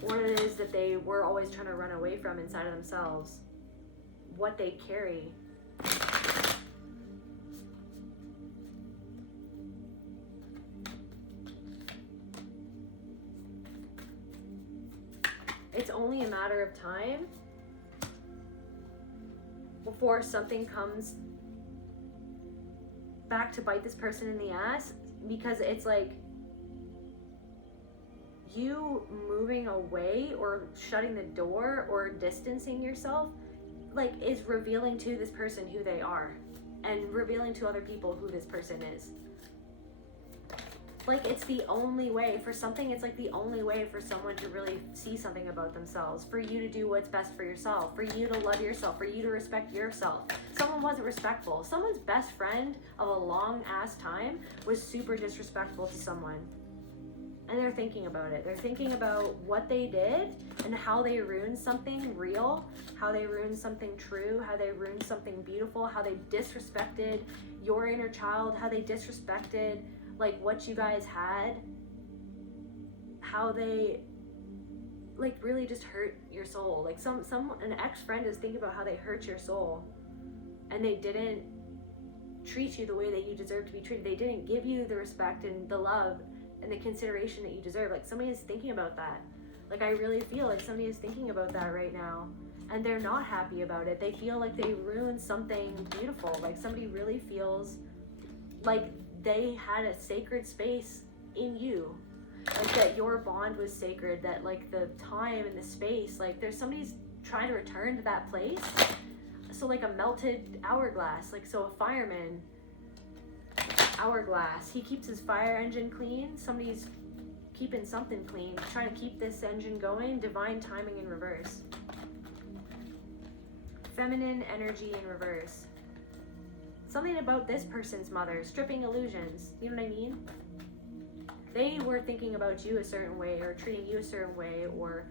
What it is that they were always trying to run away from inside of themselves. What they carry. It's only a matter of time before something comes back to bite this person in the ass, because it's like you moving away or shutting the door or distancing yourself, like, is revealing to this person who they are and revealing to other people who this person is. Like, it's the only way for something. It's like the only way for someone to really see something about themselves, for you to do what's best for yourself, for you to love yourself, for you to respect yourself. Someone wasn't respectful. Someone's best friend of a long ass time was super disrespectful to someone. And they're thinking about it. They're thinking about what they did and how they ruined something real, how they ruined something true, how they ruined something beautiful, how they disrespected your inner child, how they disrespected like what you guys had, how they like really just hurt your soul. Like an ex-friend is thinking about how they hurt your soul and they didn't treat you the way that you deserve to be treated. They didn't give you the respect and the love and the consideration that you deserve. Like, somebody is thinking about that. Like, I really feel like somebody is thinking about that right now and they're not happy about it. They feel like they ruined something beautiful. Like, somebody really feels like they had a sacred space in you, like that your bond was sacred, that like the time and the space, like there's somebody's trying to return to that place. So like a melted hourglass, like, so a fireman hourglass, he keeps his fire engine clean. Somebody's keeping something clean, trying to keep this engine going. Divine timing in reverse. Feminine energy in reverse. Something about this person's mother, stripping illusions, you know what I mean? They were thinking about you a certain way or treating you a certain way, or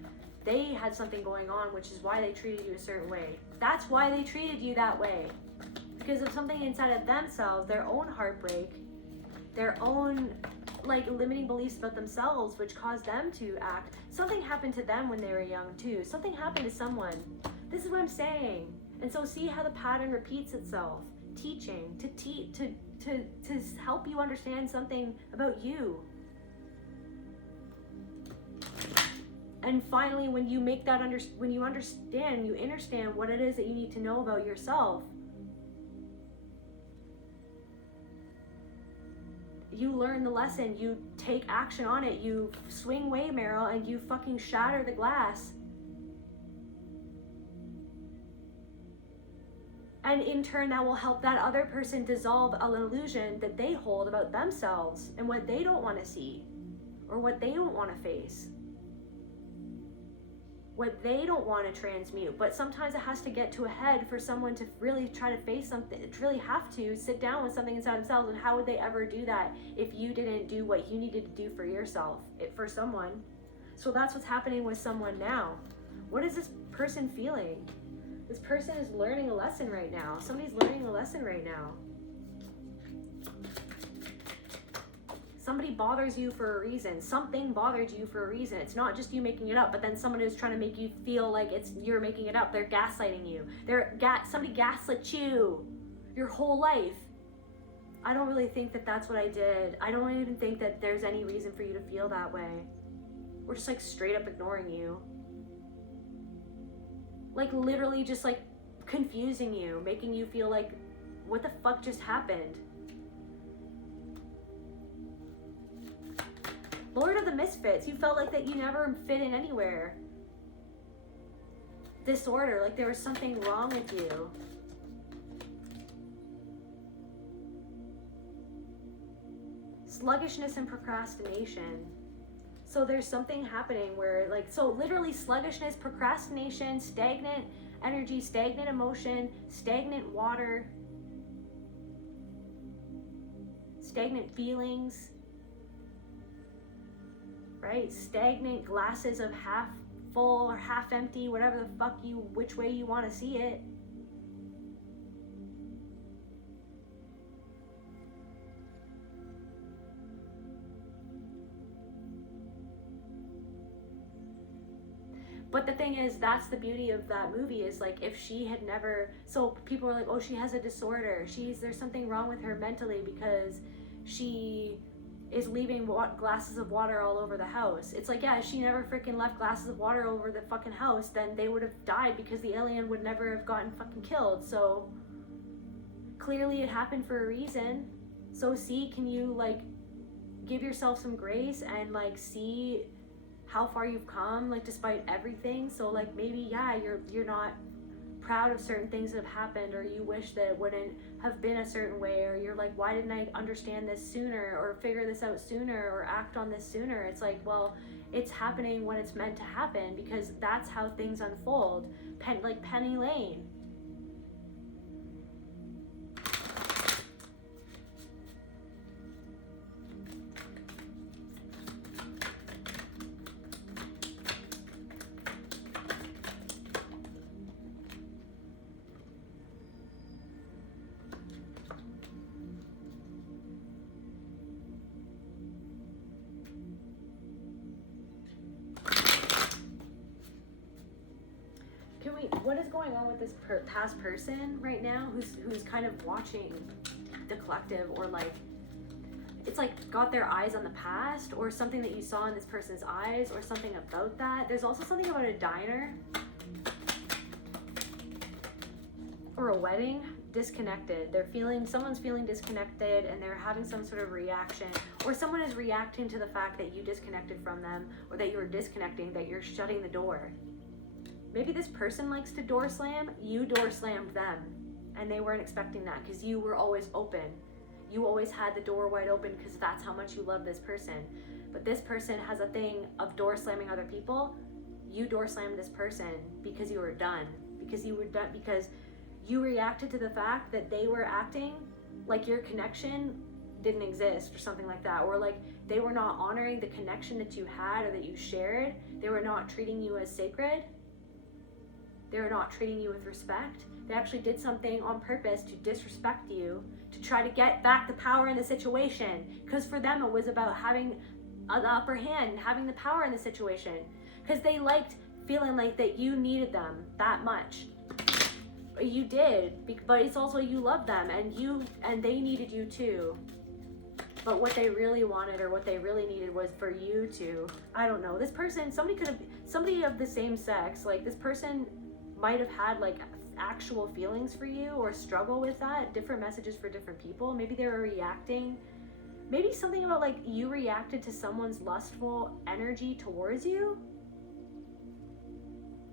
they had something going on, which is why they treated you a certain way. That's why they treated you that way. Because of something inside of themselves, their own heartbreak, their own like limiting beliefs about themselves, which caused them to act. Something happened to them when they were young too. Something happened to someone. This is what I'm saying. And so see how the pattern repeats itself. Teaching to help you understand something about you. And finally, when you make that when you understand what it is that you need to know about yourself, you learn the lesson, you take action on it, you swing way, Meryl, and you fucking shatter the glass. And in turn, that will help that other person dissolve an illusion that they hold about themselves and what they don't want to see or what they don't want to face, what they don't want to transmute. But sometimes it has to get to a head for someone to really try to face something, to really have to sit down with something inside themselves. And how would they ever do that if you didn't do what you needed to do for yourself, for someone? So that's what's happening with someone now. What is this person feeling? This person is learning a lesson right now. Somebody's learning a lesson right now. Somebody bothers you for a reason. Something bothered you for a reason. It's not just you making it up, but then someone is trying to make you feel like you're making it up. They're gaslighting you. Somebody gaslit you your whole life. I don't really think that that's what I did. I don't even think that there's any reason for you to feel that way. We're just like straight up ignoring you. Like literally just like confusing you, making you feel like, what the fuck just happened? Lord of the Misfits, you felt like that you never fit in anywhere. Disorder, like there was something wrong with you. Sluggishness and procrastination. So there's something happening where like, so literally sluggishness, procrastination, stagnant energy, stagnant emotion, stagnant water, stagnant feelings, right? Stagnant glasses of half full or half empty, whatever the fuck which way you want to see it. But the thing is, that's the beauty of that movie, is like, if she had never, so people were like, oh, she has a disorder. There's something wrong with her mentally because she is leaving glasses of water all over the house. It's like, yeah, if she never freaking left glasses of water over the fucking house, then they would have died because the alien would never have gotten fucking killed. So clearly it happened for a reason. So can you like give yourself some grace and like see how far you've come, like despite everything. So like maybe, yeah, you're not proud of certain things that have happened, or you wish that it wouldn't have been a certain way, or you're like, why didn't I understand this sooner, or figure this out sooner, or act on this sooner? It's like, well, it's happening when it's meant to happen, because that's how things unfold. Like Penny Lane. What is going on with this past person right now who's kind of watching the collective, or like it's like got their eyes on the past, or something that you saw in this person's eyes, or something about that. There's also something about a diner or a wedding. Disconnected. Someone's feeling disconnected, and they're having some sort of reaction, or someone is reacting to the fact that you disconnected from them, or that you were disconnecting, that you're shutting the door. Maybe this person likes to door slam. You door slammed them, and they weren't expecting that, because you were always open. You always had the door wide open, because that's how much you love this person. But this person has a thing of door slamming other people. You door slammed this person because you were done. Because you reacted to the fact that they were acting like your connection didn't exist, or something like that. Or like they were not honoring the connection that you had, or that you shared. They were not treating you as sacred. They were not treating you with respect. They actually did something on purpose to disrespect you, to try to get back the power in the situation. Because for them, it was about having an upper hand and having the power in the situation. Because they liked feeling like that you needed them that much. You did, but it's also you loved them, and they needed you too. But what they really wanted, or what they really needed, was for you to, I don't know, this person, somebody of the same sex, like this person might have had like actual feelings for you, or struggle with that. Different messages for different people. Maybe they were reacting, maybe something about like you reacted to someone's lustful energy towards you,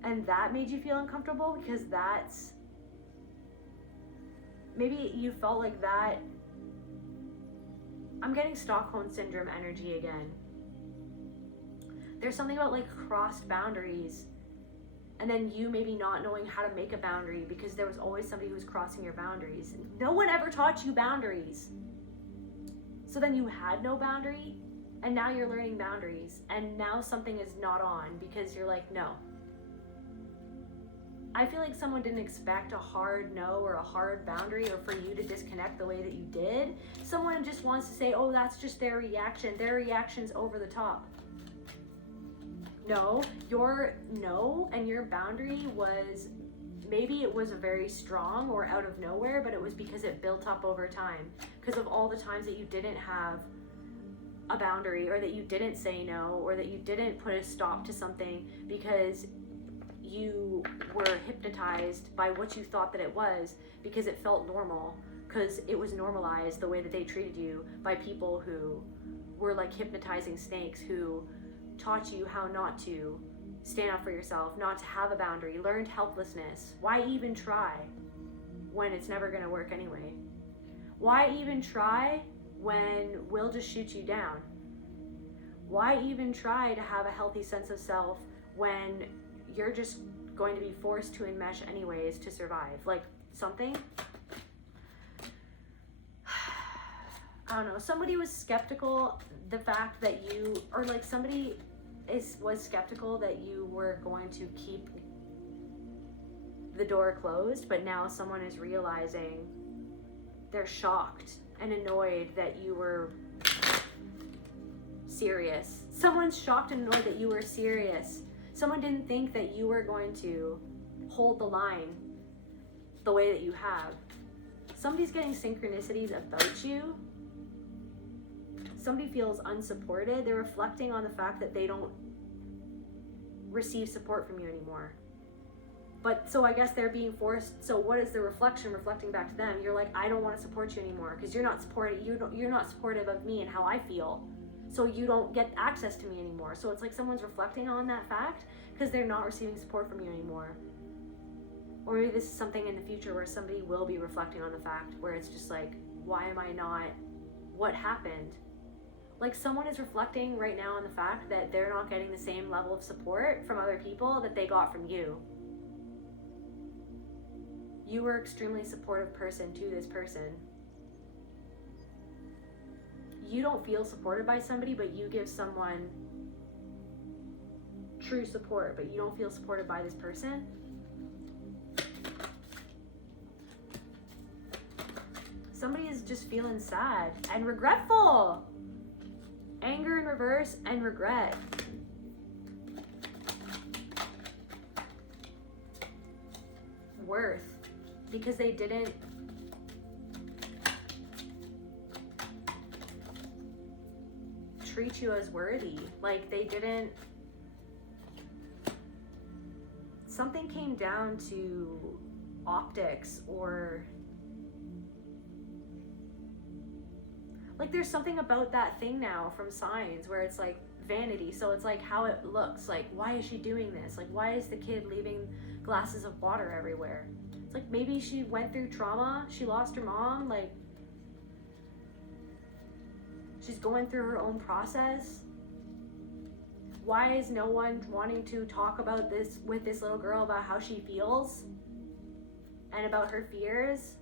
and that made you feel uncomfortable, because maybe you felt like that. I'm getting Stockholm Syndrome energy again. There's something about like crossed boundaries, and then you maybe not knowing how to make a boundary, because there was always somebody who was crossing your boundaries. No one ever taught you boundaries. So then you had no boundary, and now you're learning boundaries, and now something is not on, because you're like, no. I feel like someone didn't expect a hard no, or a hard boundary, or for you to disconnect the way that you did. Someone just wants to say, oh, that's just their reaction. Their reaction's over the top. No, your no and your boundary was, maybe it was a very strong or out of nowhere, but it was because it built up over time. Because of all the times that you didn't have a boundary, or that you didn't say no, or that you didn't put a stop to something, because you were hypnotized by what you thought that it was, because it felt normal, because it was normalized the way that they treated you by people who were like hypnotizing snakes, who taught you how not to stand up for yourself, not to have a boundary, learned helplessness. Why even try when it's never going to work anyway? Why even try when we'll just shoot you down? Why even try to have a healthy sense of self when you're just going to be forced to enmesh anyways to survive? Like something, I don't know, somebody was skeptical, the fact that you, or like somebody was skeptical that you were going to keep the door closed, but now someone is realizing, they're shocked and annoyed that you were serious. Someone's shocked and annoyed that you were serious. Someone didn't think that you were going to hold the line the way that you have. Somebody's getting synchronicities about you. Somebody feels unsupported. They're reflecting on the fact that they don't receive support from you anymore. But so I guess they're being forced. So what is the reflection reflecting back to them? You're like, I don't want to support you anymore, because you're not supportive of me and how I feel. so you don't get access to me anymore. So it's like someone's reflecting on that fact because they're not receiving support from you anymore. Or maybe this is something in the future where somebody will be reflecting on the fact where it's just like, why am I not, what happened? Like someone is reflecting right now on the fact that they're not getting the same level of support from other people that they got from you. You were an extremely supportive person to this person. You don't feel supported by somebody, but you give someone true support, but you don't feel supported by this person. Somebody is just feeling sad and regretful. Anger in reverse and regret. Worth. Because they didn't treat you as worthy. Like they didn't. Something came down to optics or. Like there's something about that thing now from signs where it's like vanity. So it's like how it looks. Like why is she doing this? Like why is the kid leaving glasses of water everywhere? It's like maybe she went through trauma. She lost her mom. Like she's going through her own process. Why is no one wanting to talk about this with this little girl about how she feels and about her fears?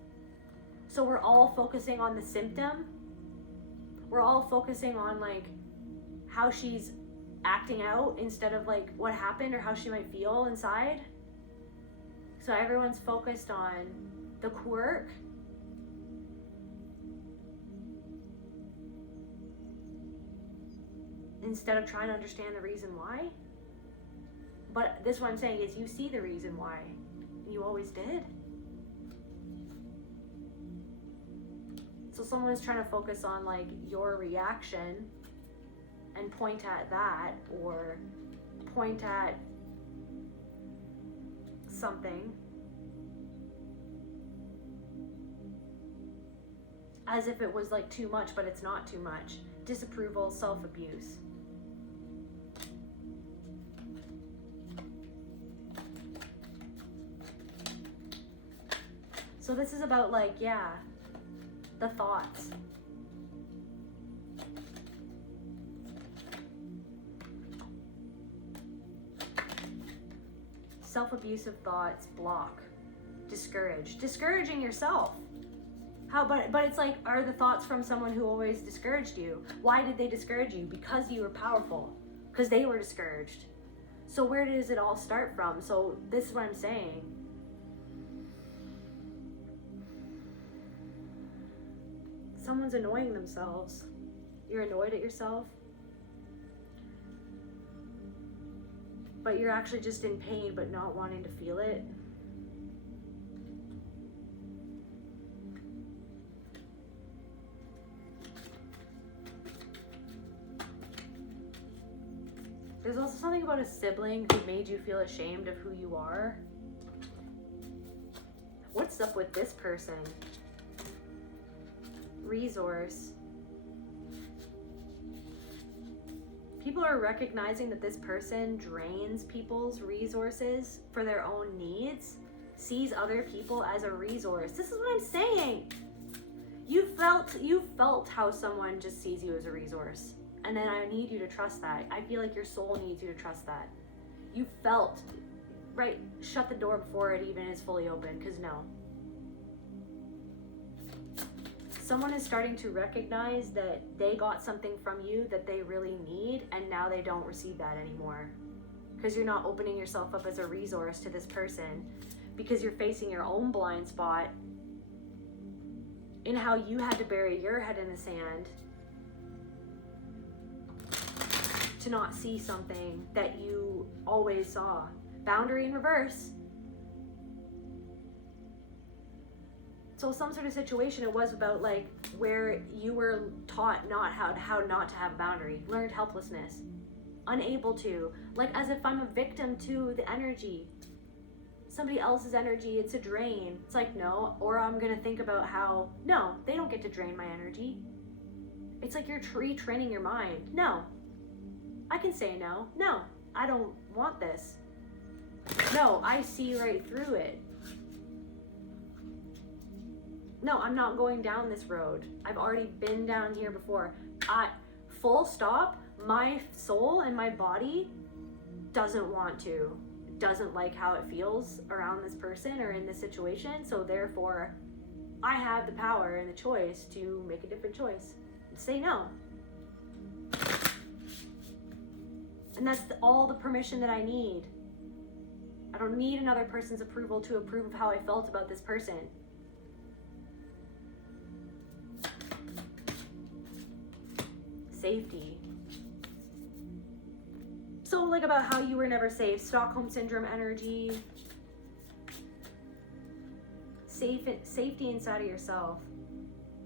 So we're all focusing on the symptom. We're all focusing on like how she's acting out instead of like what happened or how she might feel inside. So everyone's focused on the quirk instead of trying to understand the reason why. But this what I'm saying is you see the reason why. You always did. So someone's trying to focus on like your reaction and point at that or point at something as if it was like too much, but it's not too much. Disapproval, self-abuse. So this is about like, yeah, the thoughts. Self-abusive thoughts, block, discourage, discouraging yourself. How, but it's like, are the thoughts from someone who always discouraged you? Why did they discourage you? Because you were powerful, because they were discouraged. So where does it all start from? So this is what I'm saying. Someone's annoying themselves. You're annoyed at yourself. But you're actually just in pain, but not wanting to feel it. There's also something about a sibling who made you feel ashamed of who you are. What's up with this person? Resource. People are recognizing that this person drains people's resources for their own needs, sees other people as a resource. This is what I'm saying. You felt how someone just sees you as a resource. And then I need you to trust that. I feel like your soul needs you to trust that. You felt, right, shut the door before it even is fully open, because no. Someone is starting to recognize that they got something from you that they really need, and now they don't receive that anymore. Because you're not opening yourself up as a resource to this person, because you're facing your own blind spot in how you had to bury your head in the sand to not see something that you always saw. Boundary in reverse. So some sort of situation, it was about like where you were taught how not to have a boundary, learned helplessness, unable to, like as if I'm a victim to the energy, somebody else's energy, it's a drain. It's like, no, or I'm gonna think about how, no, they don't get to drain my energy. It's like you're retraining your mind. No, I can say no. No, I don't want this. No, I see right through it. No, I'm not going down this road. I've already been down here before. Full stop, my soul and my body doesn't want to, doesn't like how it feels around this person or in this situation. So therefore, I have the power and the choice to make a different choice. Say no. And that's all the permission that I need. I don't need another person's approval to approve of how I felt about this person. Safety. So like about how you were never safe, Stockholm Syndrome energy. Safety inside of yourself.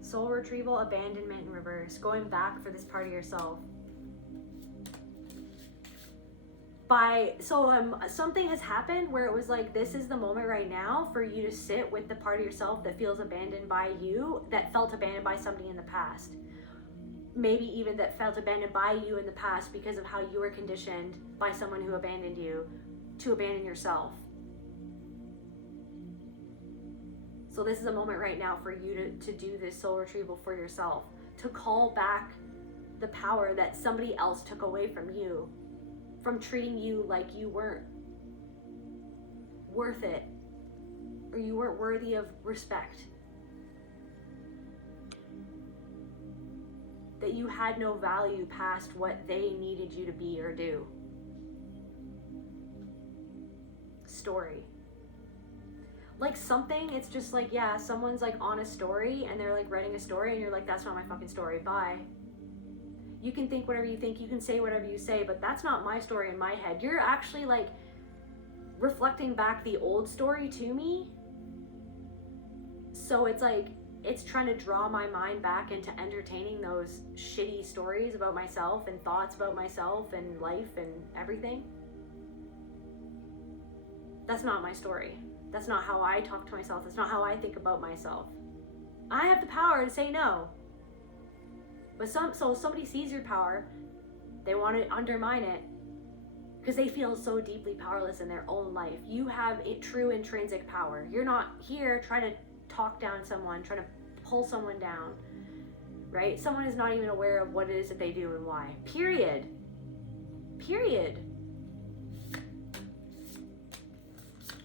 Soul retrieval, abandonment in reverse. Going back for this part of yourself. Something has happened where it was like, this is the moment right now for you to sit with the part of yourself that feels abandoned by you, that felt abandoned by somebody in the past. Maybe even that felt abandoned by you in the past because of how you were conditioned by someone who abandoned you to abandon yourself. So this is a moment right now for you to do this soul retrieval for yourself, to call back the power that somebody else took away from you, from treating you like you weren't worth it, or you weren't worthy of respect. That you had no value past what they needed you to be or do. Story. Like something, it's just like, yeah, someone's like on a story and they're like writing a story and you're like, that's not my fucking story, bye. You can think whatever you think, you can say whatever you say, but that's not my story in my head. You're actually like reflecting back the old story to me. So it's like, it's trying to draw my mind back into entertaining those shitty stories about myself and thoughts about myself and life and everything. That's not my story. That's not how I talk to myself. That's not how I think about myself. I have the power to say no. But so somebody sees your power, they want to undermine it because they feel so deeply powerless in their own life. You have a true intrinsic power. You're not here trying to talk down someone, trying to pull someone down, right? Someone is not even aware of what it is that they do and why. Period.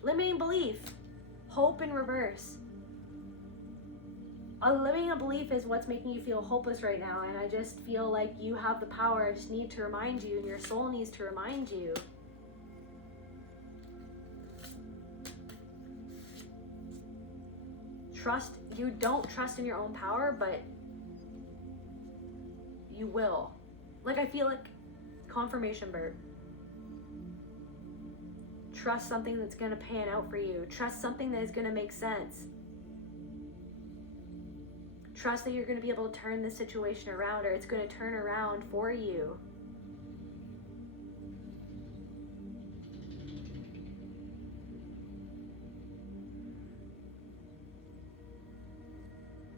Limiting belief. Hope in reverse. Limiting a belief is what's making you feel hopeless right now, and I just feel like you have the power. I just need to remind you, and your soul needs to remind you. You don't trust in your own power, but you will. Like, I feel like confirmation burp. Trust something that's gonna pan out for you. Trust something that is gonna make sense. Trust that you're gonna be able to turn this situation around, or it's gonna turn around for you.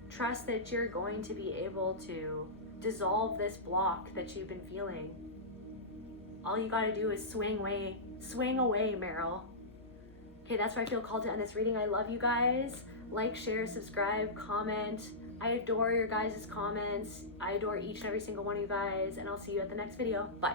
Trust that you're going to be able to dissolve this block that you've been feeling. All you gotta do is swing away, Meryl. Okay, that's why I feel called to end this reading. I love you guys. Like, share, subscribe, comment. I adore your guys' comments. I adore each and every single one of you guys, and I'll see you at the next video. Bye.